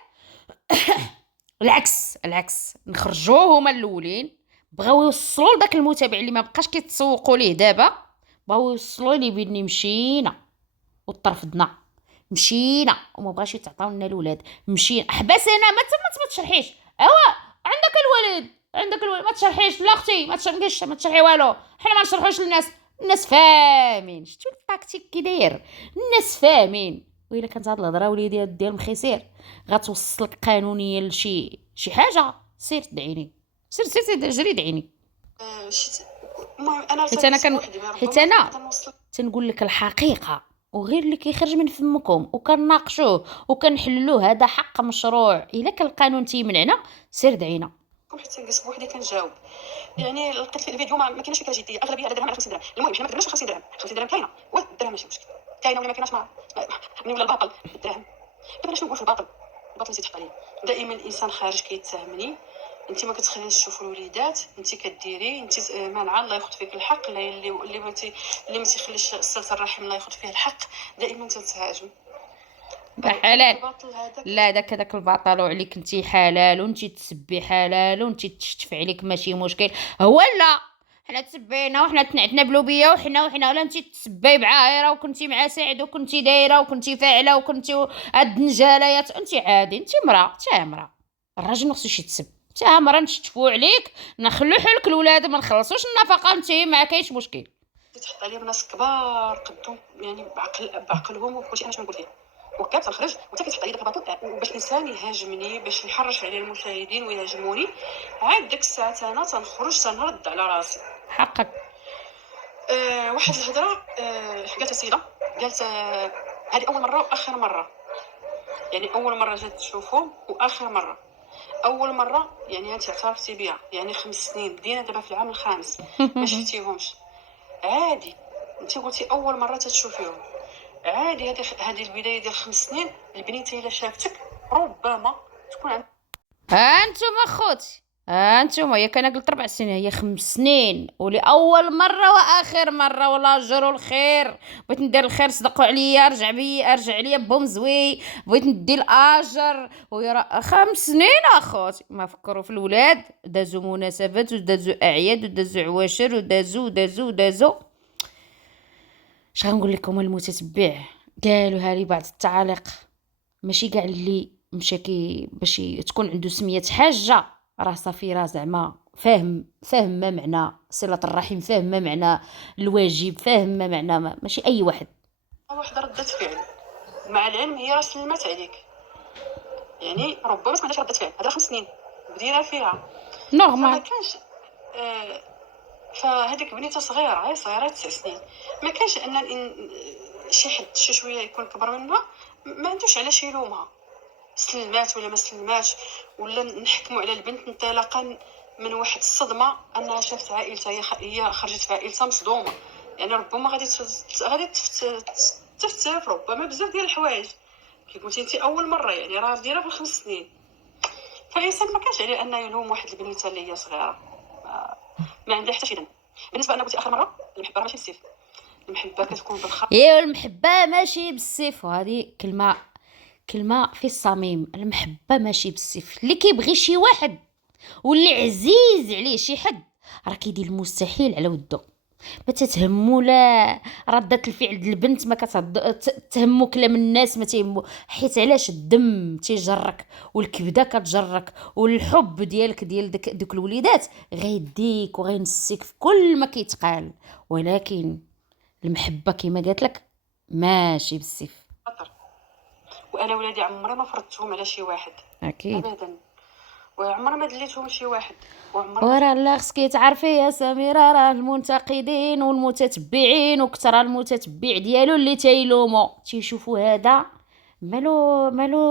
العكس نخرجوه هما الاولين، بغاو يوصلوا لداك المتابع اللي ما بقاش كيتسوقوا ليه دابا، بغاو يوصلوا ليه باني مشينا وطرفدنا، مشينا وما بغاش يتعطاو لنا الاولاد، مشينا حبسنا. ما تشرحيش اوا عندك الولد ما تشرحيش. لا اختي ما تشرحي والو، حنا ما نشرحوش للناس، الناس فاهمين. شفتوا التاكتيك كي داير؟ الناس فاهمين. وإلا كانت هاد الهضره وليدي ديال مخيسير غتوصلك قانونيا لشي حاجه، سير دعيني، سير جري دعيني. المهم انا حيت انا تنقول لك الحقيقه وغير اللي كيخرج من فمكم وكنناقشوه وكنحللوه، هذا حق مشروع. الا كان القانون تيمنعنا سير دعينا. حتى نجلس بوحدي كنجاوب. يعني لقيت في الفيديو ما كاينش فكره جديه، اغلبيه على درهم على 50 درهم. المهم حنا ما درناش 50 درهم. 50 درهم كاينه والدرهم ماشي مشكل، كاينه ولا ما كايناش مني ولا الباطل الدرهم. دابا شنو نقول في الباطل اللي تيتحط عليا؟ دائما الانسان خارج كيتهمني. انت ما كتخلينيش نشوف الوليدات، انت كديري، انت مانعه الله ياخذ فيك الحق، اللي ما تيخليش صله الرحم الله ياخذ فيه الحق. دائما تتهاجم حلال. لا داك البطل وعليك انت حلال وانت تسبي حلال وانت تشتف عليك ماشي مشكل. هو لا حنا تسبينا وحنا تنعتنا بلوبيه وحنا ولا انت تسبي بعايره وكنتي مع سعد وكنتي دايره وكنتي فاعله وكنتي هاد النجالايات. انت عادي، انت مراه، انت مراه، الراجل ما خصوش يتسب. انت مراه نشتفوا عليك نخلو حلك الولاد ما نخلصوش النفقه، انت ما كاينش مشكل. تحط عليا ناس كبار قدهم يعني بعقلهم وكلشي. انا شنو نقول فيه وكاب تنخرج وتا كيتحط عليا داك الباطل باش الانسان يهاجمني، باش يحرش على المشاهدين ويهاجموني. عاد ديك الساعه انا تنخرج تنرد على راسي. حقك. واحد الهضره قالت السيده، قالت هذه اول مره واخر مره. يعني اول مره جات تشوفهم واخر مره. اول مره يعني انت اعترفتي بها، يعني 5 سنين بدينا دابا في العام الخامس ما شفتيهمش. عادي انت قلتي اول مره تشوفيهم، عادي. هذه البدايه ديال 5 سنين. البنيته الا شافتك ربما تكون ها انتم اخوتي، انتم هي كان قلت 4 سنين، هي 5 سنين، ولاول مره واخر مره، ولا جروا الخير. بغيت ندير الخير صدقوا عليا، ارجع ليا بومزوي، بغيت ندي الاجر وهي 5 سنين اخوتي. ما فكروا في الولاد، دازوا مناسبات ودازوا اعياد ودازوا عواشر ودازوا. اش غنقول لكم المتتبع؟ قالوا هالي بعض التعاليق، ماشي كاع اللي مشى باش تكون عنده سمية حاجة راه صافي، راه زعما فاهم ما معنى صلة الرحم، فاهم ما معنى الواجب، فاهم ما معنى ماشي اي واحد. واحد ردة فعل، مع العلم هي راه سلمات عليك، يعني ربما ما عندهاش ردة فعل، هذا 5 سنين بدينا فيها. فما نورمال. كانش فهذيك بنيته صغيره، هي صغيره 9 سنين، ما كانش ان شي حد شي شويه يكون كبر منها ما عندوش علاش يلومها، سلمات ولا ما سلماتش، ولا نحكموا على البنت انطلاقا من واحد الصدمه انها شافت عائلتها، هي خرجت في عائلتها مصدومه. يعني ربما غادي تفتف ربما بزاف ديال الحوايج كي قلتي انت اول مره، يعني راه دايره في ال5 سنين. فالانسان ما كانش عليه انه يلوم واحد البنيته اللي هي صغيره، ما عندها حتى شي ذنب. بالنسبه انا قلت اخر مره، المحبه ماشي بالسيف، المحبه كتكون بالخط. ايوا المحبة ماشي بالسيف، وهذه كلمة في الصميم. المحبة ماشي بالسيف. اللي كيبغي شي واحد واللي عزيز عليه شي حد راه كيدير المستحيل على ودو. ما تتهموا لا ردة الفعل ديال البنت، ما تهموا كلام الناس، ما تهموا، حيت علاش الدم تيجرك والكبده كتجرك والحب ديالك ديال دوك الوليدات غيديك وغينسيك في كل ما كيتقال. ولكن المحبه كما قالت لك ماشي بالسيف. خطر. وانا ولادي عمري ما فرضتهم على شي واحد اكيد. ابدا، وعمري ما دليتهم لشي واحد، وعمري ما وراه لا خصك تعرفي يا سميرة، راه المنتقدين والمتتبعين وكثر المتتبع ديالو اللي تيلومو تيشوفوا هذا مالو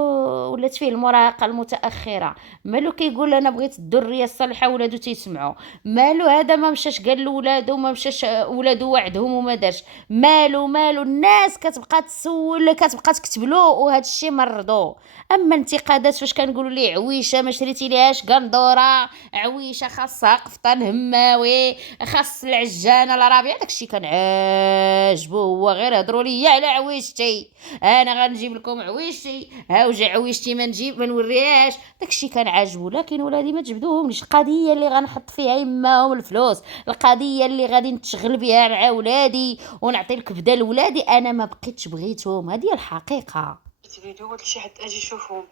ولات فيه المراهقه المتاخره، مالو كيقول انا بغيت الذريه الصالحه ولادو تيسمعوا، مالو هذا ما مشاش قال لولادو، ما مشاش ولادو وعدهم وما دارش، مالو الناس كتبقى تسول، كتبقى تكتب له وهذا الشيء مرضو. اما انتقادات فاش كنقولوا ليه عويشه ما شريتي ليهاش قندوره، عويشه خاصها قفطان هماوي، خاص العجانه الرابعه، داكشي كنعاجبو هو، غير هضروا لي على عويشتي، انا غنجيب لكم عويشتي، ها وجا عويشتي ما نجيب ما نوريهاش، داكشي كنعاجبو. لكن ولادي ما تجبدوهمش، القضيه اللي غنحط فيها يماهم الفلوس، القضيه اللي غادي نتشغل بها مع ولادي ونعطي الكبده لولادي، انا ما بقيتش بغيتهم، هذه الحقيقه. فيديوهات لشي حد اجي يشوفهم،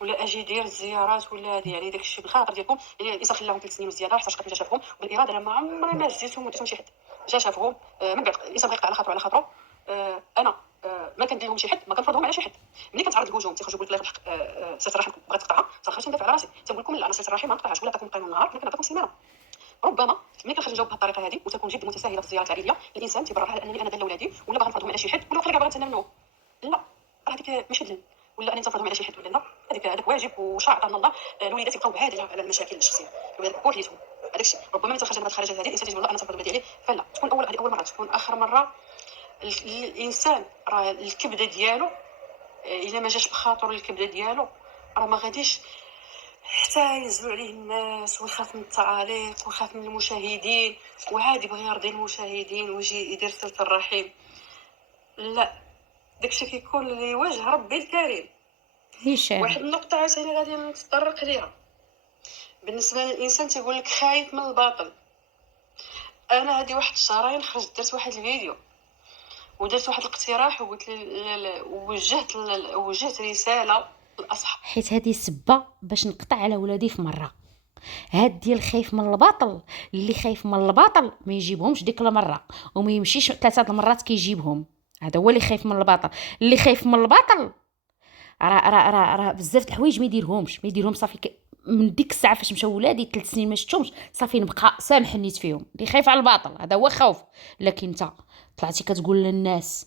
ولا اجي يدير الزيارات ولا هذه، يعني داكشي بالخاطر ديالكم، يعني الانسان خلاهم 3 سنين وزياده حتى شقات جا شافهم بالاراده. انا ما عمري ما هزيتهم وديتهم شي حد، جا شافهم من بعد الانسان غيقطع على خاطره على خاطره. انا ما كندير لهم شي حد، ما كنفرضهم على شي حد. ملي كنتعرض للهجوم تيخرجوا يقول لك لا الحق، سيره الرحم بغات تقطعها، صافي ندافع على راسي، تنقول لكم لا انا سيره الرحم ما نقطعهاش، ولا تعطيكم قانون النهار، ولكن نعطيكم سيمانه. ربما ملي كنخرج نجاوب بهذه الطريقه هذه وتكون جد متساهله في الزيارات العائليه، الانسان تيبررها على انني انا دال ولادي، ولا باغا نفرضهم على شي حد، ولا واخا كاع باغا نتسنى منه. لا، هذيك ماشي دليل، ولا اني نفرضهم على شي حد ولا لا، هذاك واجب وشرع عطانا الله. الوليدات يبقاو بعاد على المشاكل الشخصيه، الوليدات بوحديتهم، هذاك الشيء. ربما ملي تخرج من هذه الخرجات هذه الانسان تيقول لا انا تنفرض ولادي عليه، فلا تكون اول مره، تكون اخر مره. الانسان راه الكبده ديالو الا ما جاش بخاطر الكبده ديالو راه ما غاديش حتى ينزلوا عليه الناس، ويخاف من التعاليق ويخاف من المشاهدين، وعادي بغى يرضي المشاهدين ويجي يدير صلة الرحم. لا، داكشي كيكون لوجه ربي الكريم. هشام. واحد النقطة عاوتاني غادي نتطرق ليها، بالنسبة للإنسان تيقول لك خايف من الباطل. أنا هذه واحد الشهرين خرجت درت واحد الفيديو ودرت واحد الاقتراح، وقلت وجهت رسالة للأصحاب، حيت هذه سبه باش نقطع على ولادي في مره. هاد ديال خايف من الباطل، اللي خايف من الباطل ما يجيبهمش ديك المره، وما يمشيش 3 المرات كيجيبهم، هذا هو اللي خايف من الباطل. اللي خايف من الباطل راه بزاف د الحوايج ما يديرهمش صافي. من ديك الساعه فاش مشاو ولادي 3 سنين ما شفتهمش، صافي نبقى سامح نيت فيهم. اللي خايف على الباطل هذا هو خوف. لكن انت طلعتي كتقول للناس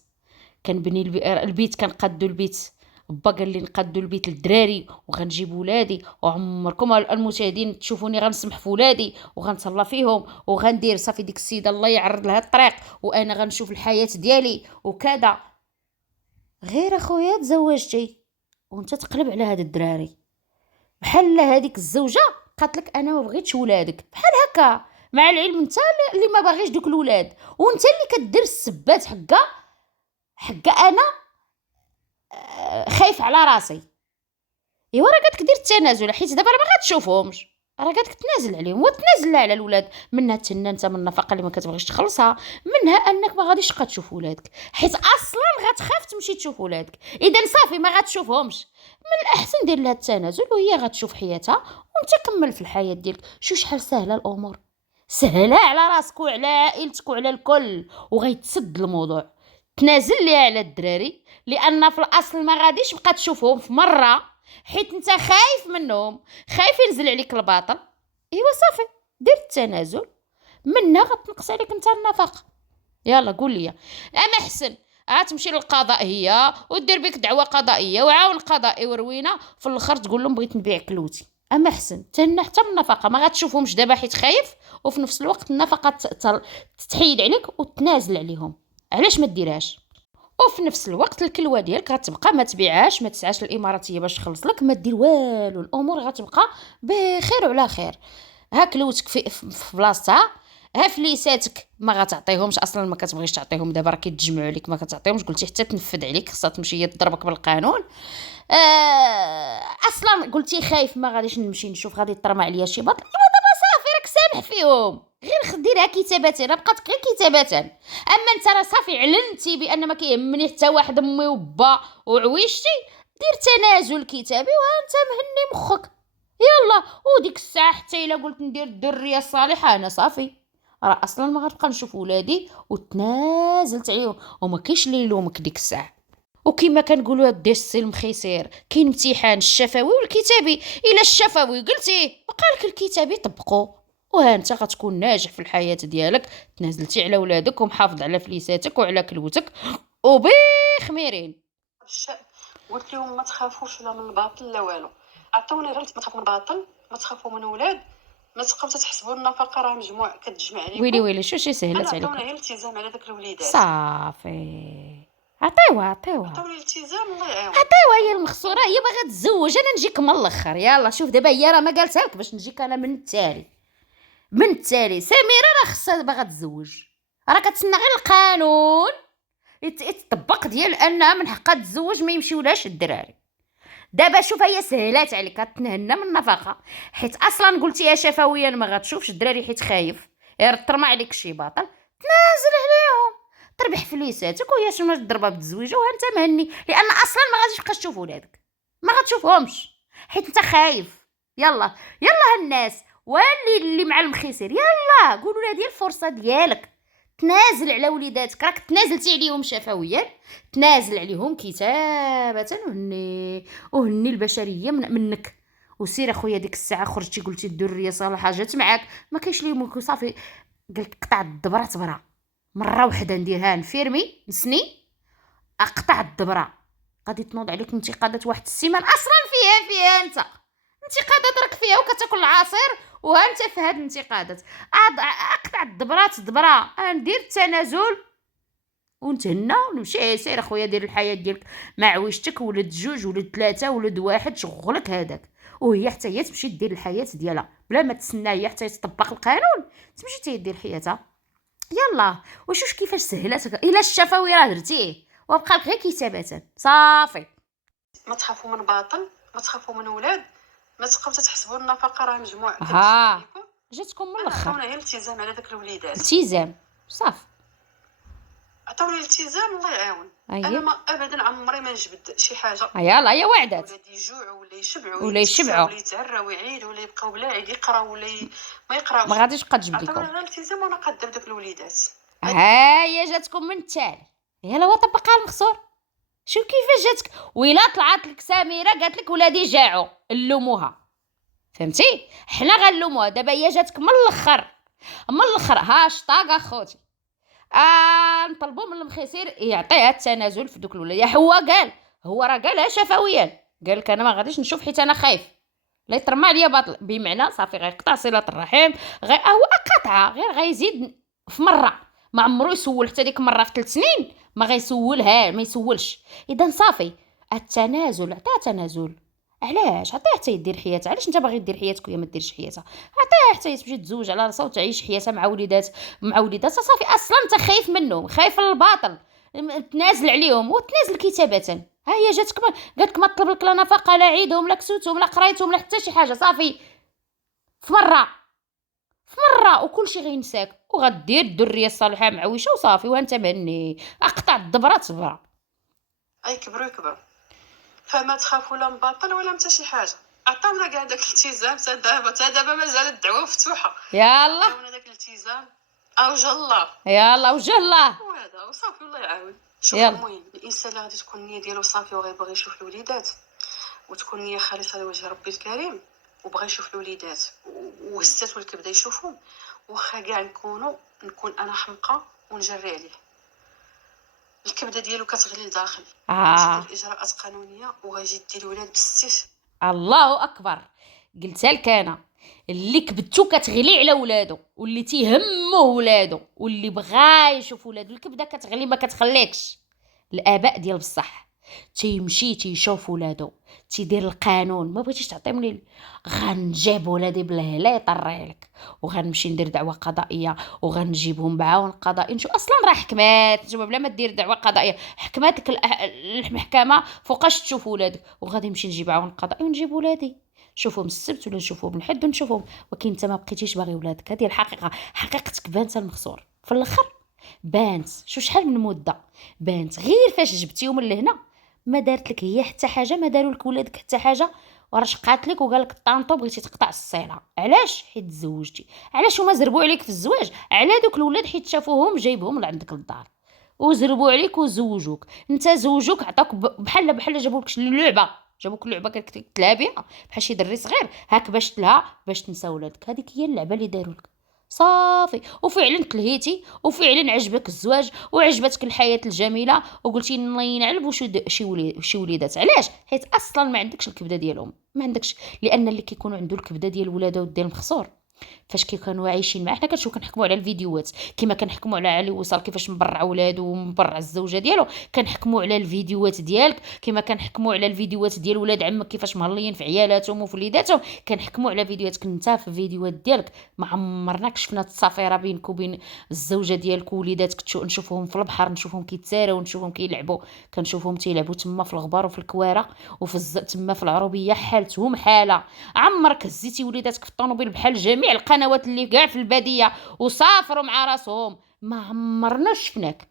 كنبني البيت، كنقادو البيت، با قال لي نقادو البيت للدراري وغنجيب ولادي، وعمركم المشاهدين تشوفوني غنسمح في ولادي وغنتهلا فيهم وغندير صافي ديك السيده الله يعرض لها الطريق، وانا غنشوف الحياه ديالي وكذا. غير اخويا تزوجتي وانت تقلب على هاد الدراري بحال هذيك الزوجه قالت لك انا ما بغيتش ولادك بحال هكا، مع العلم انت اللي ما باغيش دوك الولاد، وانت اللي كدير السبات حقا انا خايف على راسي. ايوا راه قالت لك دير التنازل، حيت دابا راه ما غاتشوفهمش، راه قالت لك تنازل عليهم وتنازل على الولاد، منها تهنى انت من النفقه اللي ما كتبغيش تخلصها، منها انك ما غاديش تبقى تشوف ولادك، حيت اصلا غتخاف تمشي تشوف ولادك، اذا صافي ما غاتشوفهمش، من الاحسن دير لها التنازل وهي غتشوف حياتها وانت كمل في الحياه ديالك. شو شحال سهله الامور، سهله على راسك وعلى عائلتك وعلى الكل، وغيتسد الموضوع. تنازل ليها على الدراري، لان في الاصل ما غاديش تبقى تشوفهم في مره، حيت انت خايف منهم، خايف ينزل عليك الباطل. ايوا صافي دير التنازل، منها غتنقص عليك انت النفقه. يلا قول لي اما احسن غتمشي للقضاء هي ودير بك دعوه قضائيه وعاون قضائي وروينه، في الاخر تقول لهم بغيت نبيع كلوتي. اما احسن تهنى حتى من النفقه، ما غتشوفهمش دابا حيت خايف، وفي نفس الوقت النفقه تتحيد عليك وتنازل عليهم. علاش ما ديرهاش؟ وفي نفس الوقت الكلوه ديالك غتبقى ما تبيعهاش، ما تسعاش الاماراتيه باش تخلص لك، ما دير والو، الامور غتبقى بخير وعلى خير. ها كلوتك في بلاصتها، ها فليساتك ما غتعطيهمش اصلا، ما كتبغيش تعطيهم، دابا راه كيتجمعوا عليك ما كتعطيهمش، قلتي حتى تنفذ عليك خاصها تمشي هي تضربك بالقانون. اصلا قلتي خايف ما غاديش نمشي نشوف، غادي يطرمع عليا شي باطل، ايوا دابا صافي راك سامح فيهم، غير ديرها كتابه، راه بقات غير كتابه. اما انت راه صافي علنتي بان ما كيهمني حتى واحد، امي وبا وعويشتي، دير تنازل كتابي وها انت مهني مخك. يلا وديك الساعه حتى الا قلت ندير الذريه الصالحه انا صافي، راه اصلا ما غنبقى نشوف ولادي وتنازلت عليهم، وما كاينش اللي يلومك ديك الساعه. وكما كنقولوا دي السلم خسير، كاين امتحان الشفوي والكتابي، الا الشفوي قلتيه بقالك الكتابي طبقو، وها انت غتكون ناجح في الحياه ديالك، تنازلتي على ولادك ومحافظ على فليساتك وعلى كلوتك وبخميرين. الشأن قلت لهم ما تخافوش لا من الباطل لا والو، عطوني غير ما تخافوا من الباطل، ما تخافوا من ولاد، ما تبقاو تحسبوا النفقه راه مجموع كتجمع عليكم. ويلي شو شي انا سهلت عطوني عليكم. غير الالتزام على داك الوليدات، صافي عطيوها عطوني الالتزام الله يعاون. هي المخصوره، هي باغا تزوج، انا نجيك من الاخر. يلا شوف دابا هي راه ما قالتها لك باش نجيك انا من التالي سميره راه خصها باغا تزوج، راه كتسنى غير القانون يتطبق ديال انها من حقها تزوج، ما يمشيولهاش الدراري. دابا شوف هي سهلات عليك، كتنهنا من النفقه، حيت اصلا قلتيها شفويا ما غتشوفش الدراري حيت خايف يرطرم عليك شي باطل، تنازل عليهم، تربح فلوساتك وهي شنو تضربها بالتزويجه وانت مهني، لان اصلا ما غاديش تبقى تشوف ولادك، ما غتشوفهمش حيت انت خايف. يلا الناس واللي مع المخيسر، يلا قولوا لها ديال الفرصه ديالك، تنازل على وليداتك، راك تنازلتي عليهم شفويا، تنازل عليهم كتابه، وهني البشريه منك. وسير اخويا ديك الساعه خرجتي قلتي الدريه صالحه جات معاك، ما كاينش لي ملك صافي، قالك قطع الدبره تبرا مره واحده نديرها نفيرمي نسني، اقطع الدبره، غادي تنوض عليك انتقادات واحد السيمان اصلا فيها انت انتقادات راك فيها وكتاكل العصير وانت في هاد الانتقادات. اقطع الدبرات ندير التنازل ونتهنى ونمشي. سير اخويا دير الحياه ديالك مع عويشتك، ولد جوج ولد ثلاثه ولد واحد، شغلك هذاك، وهي حتى هي تمشي دير الحياه ديالها بلا ما تسنى هي حتى يتطبق القانون، تمشي حتى دير حياتها. يلا وشوش كيفاش سهلات الا الشفوي راه درتيه وبقى لك غير كتابه صافي. ما تخافوا من باطل، ما تخافوا من ولاد، ما تبقاو تحسبوا النفقه راه مجموع كتجمع عليكم. جاتكم من الاخر الاخر عطوني غير الالتزام على داك الوليدات، التزام صافي. عطوني الالتزام الله يعاون. انا ما ابدا عمري ما نجبد شي حاجه، يلا هي وعدات ولادي يجوعوا ولا يشبعوا ولا يشبعوا ولا يتعراو ويعيدوا ولا يبقاو بلا عيد يقراو ولا ما يقراوش، ما غاديش تبقى تجبد عطوني لكم. غير الالتزام وانا قادة بداك الوليدات. ها هي جاتكم من التالي، يلا وطبقها المخصور. شوف كيفاش جاتك، ويلا طلعت لك سميره قالت لك ولادي جاعوا نلوموها، فهمتي؟ حنا غنلوموها دابا، هي جاتك من الاخر هاشطاغ اخوتي. نطلبوا من المخيسير يعطيها التنازل في دوك الولاد. هو راه قالها شفويا، قال لك انا ما غاديش نشوف حيت انا خايف لا يطرمع عليا باطل، بمعنى صافي غيقطع صله الرحم، غير هو قطعه غير غيزيد في مره، ما عمرو يسول حتى ديك مره في 3 سنين ما غيسولها، ما يسولش. اذا صافي التنازل، عطاها تنازل، علاش؟ عطيه حتى يدير حياتها. علاش انت باغي دير حياتك وهي ما ديرش حياتها؟ عطيه حتى تمشي تزوج على راسها وتعيش حياتها مع وليداتها صافي. اصلا انت خايف منهم، خايف الباطل، تنازل عليهم وتنازل كتابه. ها هي جاتك قالت لك ما طلب لك لا نفقه لا عيدهم لا كسوتهم لا قرايتهم لا حتى شي حاجه، صافي في مره وكل شيء غينساك وغدير الدريه الصالحه معويشه وصافي وانت مهني. اقطع الدبره صبره. اي كبروا فما تخافوا لا مباطل ولا حتى شي حاجه. عطاونا كاع داك الالتزام حتى دابا مازال الدعوه مفتوحه. يلا عطاونا داك الالتزام اوجه الله. يلا وجه الله. وهذا وصافي والله يعاون. شوف يلا. المهم الانسان اللي غادي تكون النيه ديالو صافي وغيبغي يشوف الوليدات وتكون نيه خالصه لوجه ربي الكريم وبغى يشوف الوليدات وهزات والكبده يشوفهم، واخا كاع نكون انا حمقى ونجري عليه، الكبده ديالو كتغلي لداخل. تيدير اجراءات قانونيه وغيجي يدي الولاد بالسيف. الله اكبر. قلتها لك انا، اللي كبدتو كتغلي على ولادو واللي تيهمو ولادو واللي بغا يشوف ولادو الكبده كتغلي ما كتخليكش. الاباء ديال بصح تيمشي تيشوف ولادو تيدير القانون. ما بغيتيش تعطيني، غنجيب ولادي بالهلا يطري لك وغنمشي ندير دعوه قضائيه وغنجيبهم بعون قضائي. نشوف اصلا راه حكمات نتوما بلا ما دير دعوه قضائيه، حكماتك المحكمه فوقاش تشوف ولادك وغادي نمشي نجيب عون قضائي ونجيب ولادي نشوفهم السبت ولا نشوفهم الحد ونشوفهم. ولكن انت ما بقيتيش باغي ولادك. هذه الحقيقه، حقيقتك بانت المخسور في الاخر. بانت شحال من مده بانت غير فاش جبتيهم لهنا ما دارت لك هي حتى حاجه، ما داروا لك ولادك حتى حاجه. ورش قالت لك وقال لك طانطو بغيتي تقطع الصيله. علاش؟ حيت تزوجتي. علاش هما زربوا عليك في الزواج؟ على دوك الولاد حيت شافوهم جايبهم لعندك للدار وزربوا عليك وزوجوك. انت زوجوك عطاك بحال جابوك اللعبه، جابوك اللعبه كنت تلعب بها بحال شي دري صغير هاك باش تلها باش تنسى ولادك. هذيك هي اللعبه اللي داروا لك صافي. وفعلا تلهيتي وفعلا عجبك الزواج وعجبتك الحياه الجميله وقلتي ني نعلب شي وليدات. علاش؟ حيت اصلا ما عندكش الكبده ديالهم، ما عندكش. لان اللي كيكون عنده الكبده ديال ولادو ديال المخسور فاش كانوا عايشين معاه. حنا كنشوف كنحكموا على الفيديوهات كما كنحكموا على علي وصال كيفاش مبرع ولادو ومبرع الزوجه ديالو، كنحكموا على الفيديوهات ديالك كما كنحكموا على الفيديوهات ديال ولاد عمك كيفاش مهليين في عيالاتهم وفي وليداتهم، كنحكموا على فيديوهاتك انت في الفيديوهات ديالك. ما عمرنا شفنا التصافيره بينك وبين الزوجه ديالك ووليداتك. نشوفوهم في البحر، نشوفوهم كيتساراو، نشوفوهم كيلعبوا، كنشوفوهم تيلعبوا تما في الغبار وفي الكواره وفي تما في العروبيه حالتهم حاله. عمرك هزيتي وليداتك في الطوموبيل بحال جميع القنوات اللي كاع في الباديه وسافروا مع راسهم؟ ما عمرنا شفناك،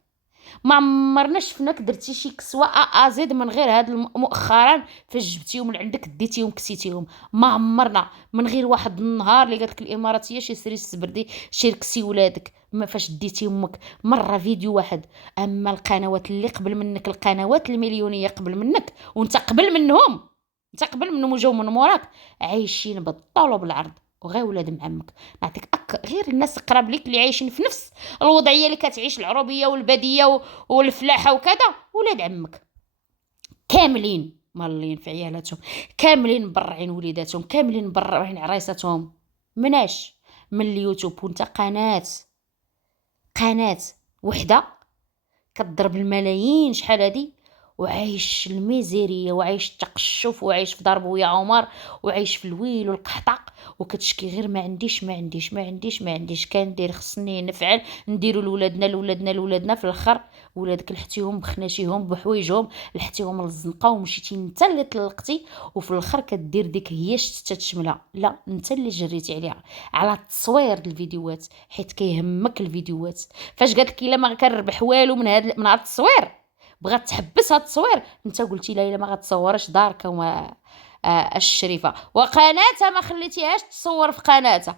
ما عمرنا شفناك درتي شي كسوه ازيد من غير هاد مؤخرا فاش جبتيهم لعندك ديتيهم كسيتيهم. ما عمرنا من غير واحد النهار اللي قالت لك الاماراتيه شي سري السبردي شي ركسي ولادك ما فاش ديتي امك مره فيديو واحد. اما القنوات اللي قبل منك، القنوات المليونيه قبل منك وانت قبل منهم، انت قبل منهم وجاو من موراك عايشين بالطول وبالعرض وغير ولاد معمك. نعطيك غير الناس قراب ليك اللي عايشين في نفس الوضعيه اللي كتعيش العروبيه والباديه والفلاحه وكذا، ولاد عمك كاملين مالين في عيالاتهم، كاملين مبرعين وليداتهم، كاملين مبرعين عرايساتهم. مناش من اليوتيوب وانت قناه وحده كتضرب الملايين شحال هادي وعايش الميزيريه وعايش التقشف وعايش في دار بويا عمر وعايش في الويل والقحطه وكتشكي غير ما عنديش كندير خصني نفعل نديروا لولادنا في الاخر ولادك لحتيهم بخناشيهم بحوايجهم لحتيهم للزنقه ومشيتي انت اللي طلقتي وفي الاخر كدير ديك هي شتات تشملها. لا، انت اللي جريتي عليها على التصوير الفيديوهات حيت كيهمك الفيديوهات. فاش قالت لك الا ما كنربح والو من هاد التصوير بغات تحبس هاد التصوير، انت قلتي لا الا ما غتصورش دارك وما الشريفه وقناتها ما خليتيهاش تصور في قناتها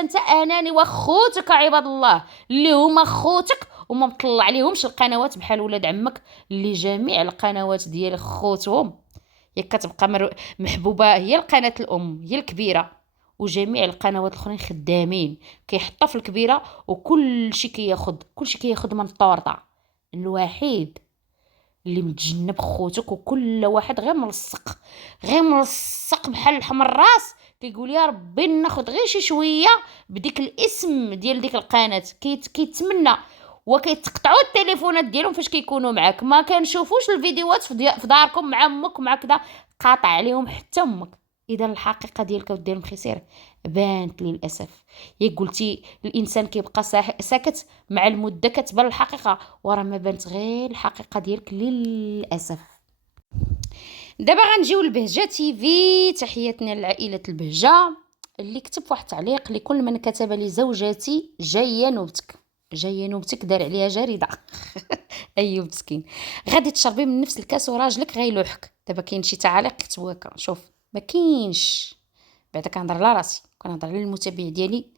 انت اناني واخوتك عباد الله اللي هما خوتك وما مطلع عليهمش القنوات بحال ولاد عمك اللي جميع القنوات ديال خوتهم ياك كتبقى محبوبه هي القناه الام هي الكبيره وجميع القنوات الاخرين خدامين كيحطوا في الكبيره وكل شيء كياخذ من الطورطه. الوحيد اللي متجنب خوتك وكل واحد غير ملصق بحال الحمر الراس كيقول يا ربي ناخذ غير شي شويه بديك الاسم ديال ديك القناه كيتمنى وكيتقطعوا التليفونات ديالهم فاش كيكونوا معاك، ما كنشوفوش الفيديوهات في داركم مع امك مع كذا، قاطع عليهم حتى امك. اذا الحقيقه ديالك ودير المخيسير بانت للاسف. يا قلتي الانسان كيبقى ساكت مع المده كتبان الحقيقه، وراه ما بانت غير الحقيقه ديالك للاسف. دابا غنجيو لبهجه تيفي. تحياتنا لعائله البهجه اللي كتب واحد التعليق: لكل من كتب لي زوجاتي جايه نوبتك. جايه نوبتك دار عليها جريده. ايوب مسكين. غادي تشربي من نفس الكاس وراجلك غيلوحك. دابا كاين شي تعاليق كتبوا هكا، شوف ما كاينش. بعدا كنهضر على راسي، كنهضر على المتابع ديالي.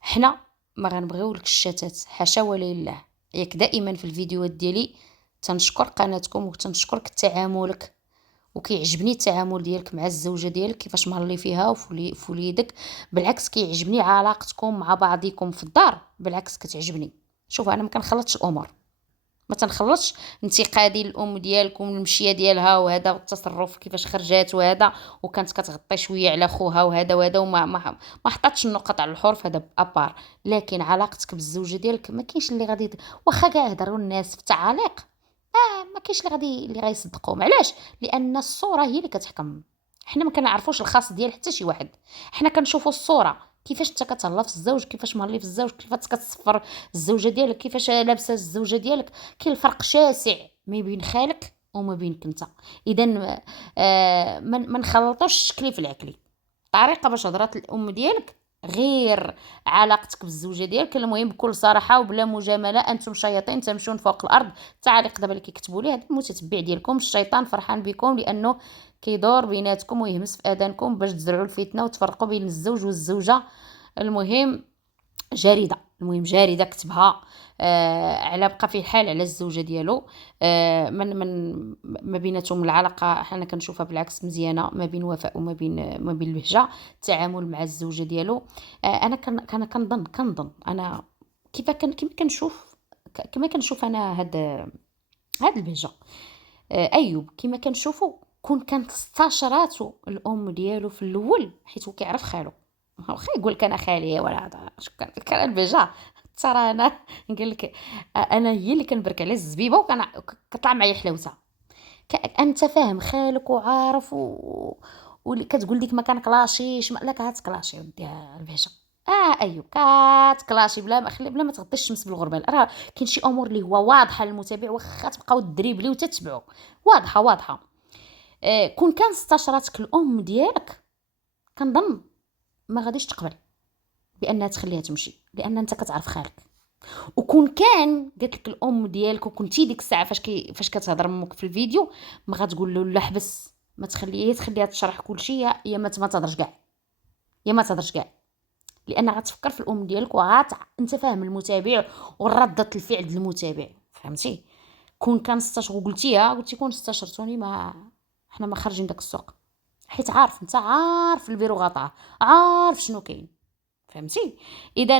حنا ما غنبغيو لك الشتات، حاشا ولا لله. ياك دائما في الفيديوهات ديالي تنشكر قناتكم وتنشكرك تعاملك، وكيعجبني التعامل ديالك مع الزوجه ديالك كيفاش مهلي فيها وفي وليدك. بالعكس كيعجبني علاقتكم مع بعضكم في الدار، بالعكس كتعجبني. شوف انا ما كنخلطش الامور، ما تنخلطش انتقادي للام ديالكم المشيه ديالها وهذا والتصرف كيفاش خرجات وهذا، وكانت كتغطي شويه على خوها وهذا وما ما حطاتش النقط على الحروف، هذا ابار. لكن علاقتك بالزوجه ديالك ما كاينش اللي غادي واخا كاع يهضروا الناس في التعاليق، ما كاينش اللي غيصدقوهم. علاش؟ لان الصوره هي اللي كتحكم. حنا ما كنعرفوش الخاص ديال حتى شي واحد، حنا كنشوفوا الصوره كيفاش انت كتهلا في الزوج، كيفاش مهلي في الزوج، كيفاش كتصفر الزوجه ديالك، كيفاش لابسه الزوجه ديالك. كاين فرق شاسع ما بين خالك وما بينك انت. اذا ما نخلطوش الشكلي في العكلي. طريقه باش هضرات الام ديالك غير علاقتك بالزوجه ديالك. المهم بكل صراحه وبلا مجامله، انتم شياطين تمشون فوق الارض. التعاليق دابا اللي كيكتبوا لي هذا المتتبع ديالكم الشيطان فرحان بكم، لانه كيدور بيناتكم ويهمس في اذانكم باش تزرعوا الفتنه وتفرقوا بين الزوج والزوجه. المهم جارده كتبها على بقى في الحال على الزوجه ديالو. من ما بيناتهم العلاقه حنا كنشوفها بالعكس مزيانه، ما بين وفاء وما بين البهجه. التعامل مع الزوجه ديالو انا كنظن انا كما كنشوف انا هاد البهجه. ايوب كما كنشوفوا كانت استشراتو الام ديالو في الاول، حيت هو كيعرف خالو. واخا يقول لك انا خالي ولا هذا كان البهجه. ترى انا نقول لك انا هي اللي كنبرك على الزبيبه وكطلع معايا حلاوتها. انت فاهم خالك وعارف واللي كتقول لك ما كنكلاشيش، لا كتكلاشي ودي البهجه. ايوب كاتكلاشي بلا ما تغطي الشمس بالغربال. راه كاين شي امور اللي هو واضحه للمتابع، واخا تبقاو تدريبلي وتتبعوا واضحه. كون كان استشراتك الام ديالك كنظن ما غاديش تقبل بانها تخليها تمشي، لان انت كتعرف خالك. وكون كان قالت لك الام ديالك وكنتي ديك الساعه فاش كتهضر امك في الفيديو، ما غتقول له لا حبس، ما تخليها تشرح كل شيء، يا ما تهضرش كاع، لان غتفكر في الام ديالك انت فاهم المتابع وردة الفعل ديال المتابع، فهمتي؟ كون كان قلتي كون استشرتوني، ما حنا ما خارجين داك السوق، حيت انت عارف البيرو غطاه، عارف شنو كاين، فهمتي؟ اذا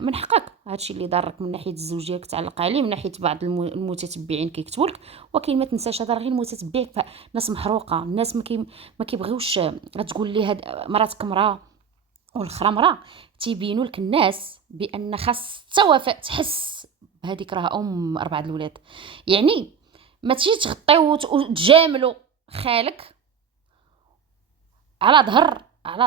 من حقك هادشي اللي ضرك من ناحيه الزوجيه تعلق عليه، من ناحيه بعض المتتبعين كيكتبوا لك. ولكن ما تنساش هذا غير المتتبع، ناس محروقه، الناس ما كيبغيوش تقول لي هاد مراتك مراه والاخرى مراه. تيبينوا لك الناس بان خاص وفاء تحس بهذيك راه ام 4 الولاد. يعني ما تجي تغطيو وتجاملوا خالك على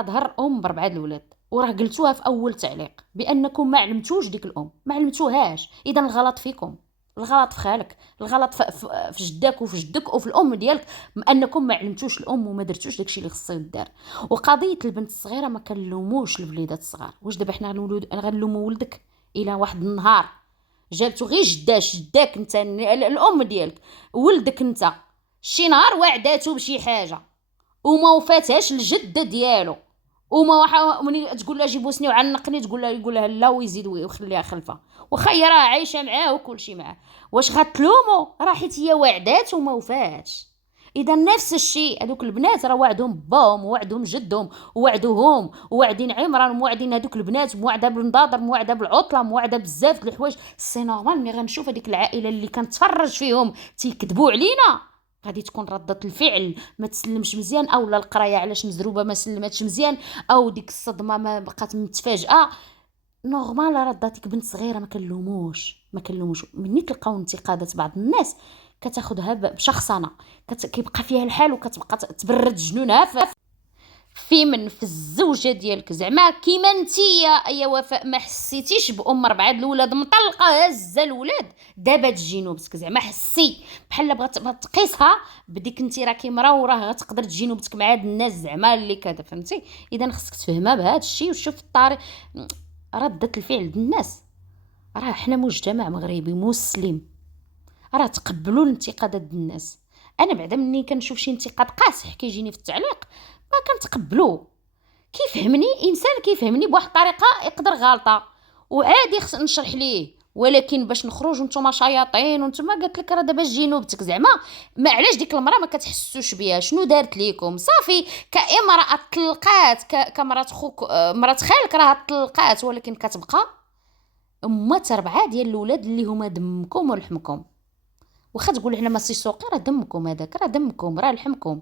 ظهر ام 4 الولاد. وراه قلتوها في اول تعليق بانكم ما علمتوش ديك الام، ما علمتوهاش. اذا الغلط فيكم، الغلط في خالك، الغلط في جدك وفي جدك وفي الام ديالك، انكم ما علمتوش الام وما درتوش داكشي اللي خصو يدار. وقضيه البنت الصغيره ما كنلوموش الوليدات الصغار. واش دابا حنا غنلوموا ولدك الى واحد النهار جابتو غير جداك انت الام ديالك، ولدك انت شي نهار وعداتو بشي حاجه وما وفاتهاش الجده ديالو، وما مني تقول لها جيبو سني وعنقني يقول لها لا ويزيد ويخليها خلفه، واخا هي راه عايشه معاه وكل شيء معاه. واش غتلومو؟ راه حيت هي وعدات وما وفاتش. اذا نفس الشيء هذوك البنات راه وعدهم باهم ووعدهم جدهم ووعدوهم وواعدين عمران وموعدين هذوك البنات، موعده بالنضاضر، موعده بالعطله، موعده بزاف د الحوايج. سي نورمال ملي غنشوف هذيك العائله اللي كنتفرج فيهم تيكذبوا علينا، غادي تكون ردة الفعل ما تسلمش مزيان، او لا القرايه علاش مزروبه ما سلمتش مزيان، او ديك الصدمه ما بقات متفاجئه. نورمال راه داتك بنت صغيره، ما كنلوموش مني تلقاو انتقادات بعض الناس كتاخذها بشخصنه، كيبقى فيها الحال وكتبقى تبرد جنونها في الزوجه ديالك، زعما كيما نتيا يا وفاء ما حسيتيش بام 4 الولاد مطلقه هازه الولاد، دابا تجي نوبتك، زعما حسي بحال بغات تقيسها بديك انت راكي مرا وراه غتقدر تجي نوبتك مع هاد الناس زعما اللي كذا، فهمتي؟ اذا خصك تفهمها بهذا الشيء وشوف الطريق ردة الفعل ديال الناس. راه حنا مجتمع مغربي مسلم، راه تقبلوا الانتقادات ديال الناس. انا بعدا مني كنشوف شي انتقاد قاصح كيجيني في التعليق ما كنتقبلو، كيفهمني انسان كيفهمني بواحد الطريقه يقدر غلطه وعادي خص نشرح ليه، ولكن باش نخرج وانتم شياطين وانتم قالت لك راه دابا جنوبتك، زعما ما علاش ديك المراه ما كتحسوش بيها؟ شنو دارت ليكم؟ صافي كامراه طلقات كمرات خوك مرات خالك راه طلقات، ولكن كتبقى امات 4 ديال الاولاد اللي هما دمكم ولحمكم. واخا تقول حنا ماشي سوقي، راه دمكم هذاك، راه دمكم راه لحمكم.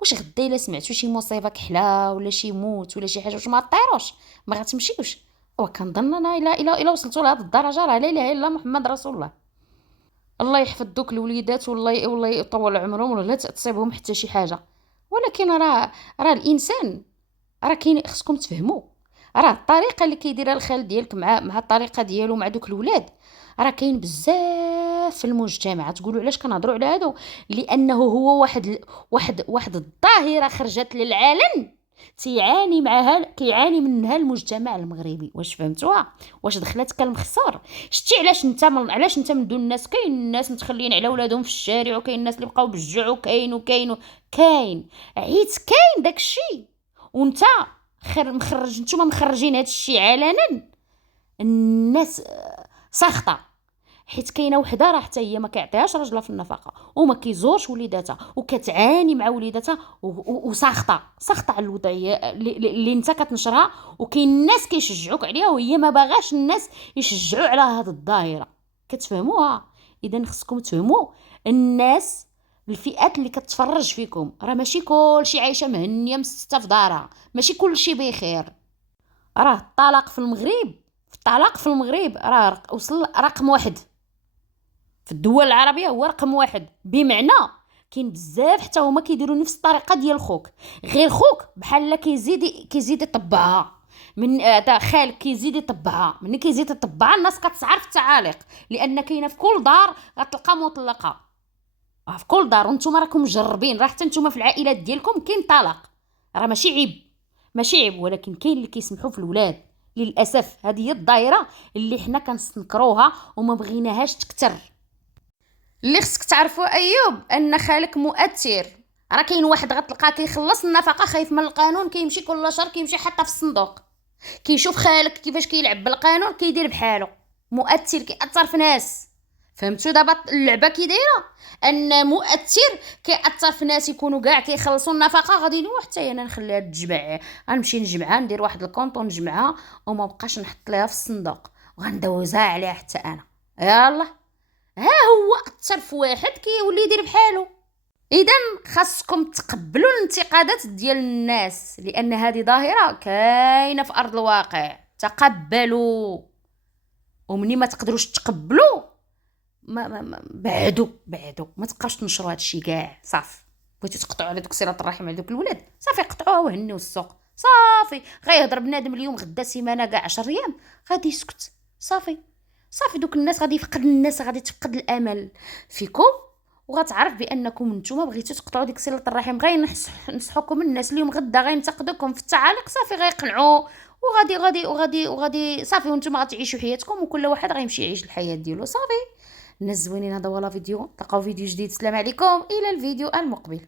واش غدا الا سمعتوا شي مصيبه كحله ولا شي موت ولا شي حاجه واش ما طيروش ما غتمشيوش؟ وكنظن انا الى وصلتوا لهاد الدرجه راه لا اله الا الله محمد رسول الله. الله يحفظ دوك الوليدات والله يطول عمرهم ولا تصيبهم حتى شي حاجه. ولكن راه الانسان راه كاين، خصكم تفهموا راه الطريقه اللي كيديرها الخال ديالك مع الطريقه ديالو مع دوك الولاد راه كاين بزاف في المجتمع. تقولوا علاش كنهضروا على هادو؟ لانه هو واحد الظاهره خرجت للعالم كيعاني منها المجتمع المغربي. واش فهمتوها؟ واش دخلت كالمخصر؟ شتي علاش انت من دون الناس؟ كاين الناس متخلين على ولادهم في الشارع، وكاين الناس اللي بقاو بالجوع، وكاين عيت كاين داكشي، وانت نتوما مخرجين هاد الشيء علنا. الناس ساخطه حيت كاينه وحده راه حتى هي ما كيعطيهاش راجلها في النفقه وما كيزورش وليداتها وكتعاني مع وليداتها وساخطه على الوضعيه اللي انت كتنشرها، وكاين الناس كيشجعوك عليها وهي ما باغاش الناس يشجعوا على هذه الظاهره. كتفهموها؟ اذا خصكم تفهموا الناس، الفئات اللي كتفرج فيكم راه ماشي كلشي عايشه مهنيه مستة في دارها، ماشي كلشي بخير. راه الطلاق في المغرب راه وصل رقم 1 في الدول العربيه، هو رقم 1. بمعنى كاين بزاف حتى هما كيديروا نفس الطريقه ديال خوك، غير خوك بحال كيزيد يطبعها من خالك كيزيد يطبعها، ملي كيزيد يطبعها الناس كتسعر في التعاليق، لان كاينه في كل دار غتلقى مطلقه، في كل دار. وانتم راكم مجربين، راه حتى نتوما في العائلات ديالكم كاين طلاق، راه ماشي عيب، ولكن كاين اللي كيسمحوا في الولاد. للاسف هذه هي الدائره اللي حنا كنستنكروها وما بغيناهاش تكتر. اللي خصك تعرفوا ايوب ان خالك مؤثر. راه كاين واحد غتلقاه كيخلص النفقه خايف من القانون، كيمشي كل شهر كيمشي حتى في الصندوق، كيشوف خالك كيفاش كيلعب بالقانون كيدير بحاله. مؤثر كيأثر في ناس. فهمتوا دابا اللعبه كي دايره؟ ان مؤثر كيأثر في ناس يكونوا كاع كيخلصوا النفقه، غادي نروح حتى انا نخليها تجمع، غنمشي نجمعها ندير واحد الكونط ونجمعها وما بقاش نحط ليها في الصندوق وغندوزها عليها حتى انا. يلا ها هو اثر في واحد كيولي يدير بحاله. اذا خاصكم تقبلوا الانتقادات ديال الناس، لان هذه ظاهره كاينه في ارض الواقع. تقبلوا، ومني ما تقدروش تقبلوا بعدوا ما تبقاوش تنشروا هذا الشيء كاع. صافي بغيتو تقطعوا على دوك صله الرحم على دوك الولاد، صافي قطعوها وهنيو السوق. صافي غيهضر بنادم اليوم غدا سيمانه كاع 10 ايام غادي يسكت. صافي دوك الناس غادي يفقد، الناس غادي تفقد الامل فيكم، وغتعرف بانكم نتوما بغيتو تقطعوا ديك صله الرحم. نصحوكم الناس اليوم غدا غينتقدوكم في التعاليق، صافي غيقنعوا وغادي صافي، وانتم غتعيشوا حياتكم وكل واحد غيمشي يعيش الحياه ديالو. صافي الناس زوينين، هذا هو لا فيديو، تلقاو فيديو جديد. السلام عليكم، الى الفيديو المقبل.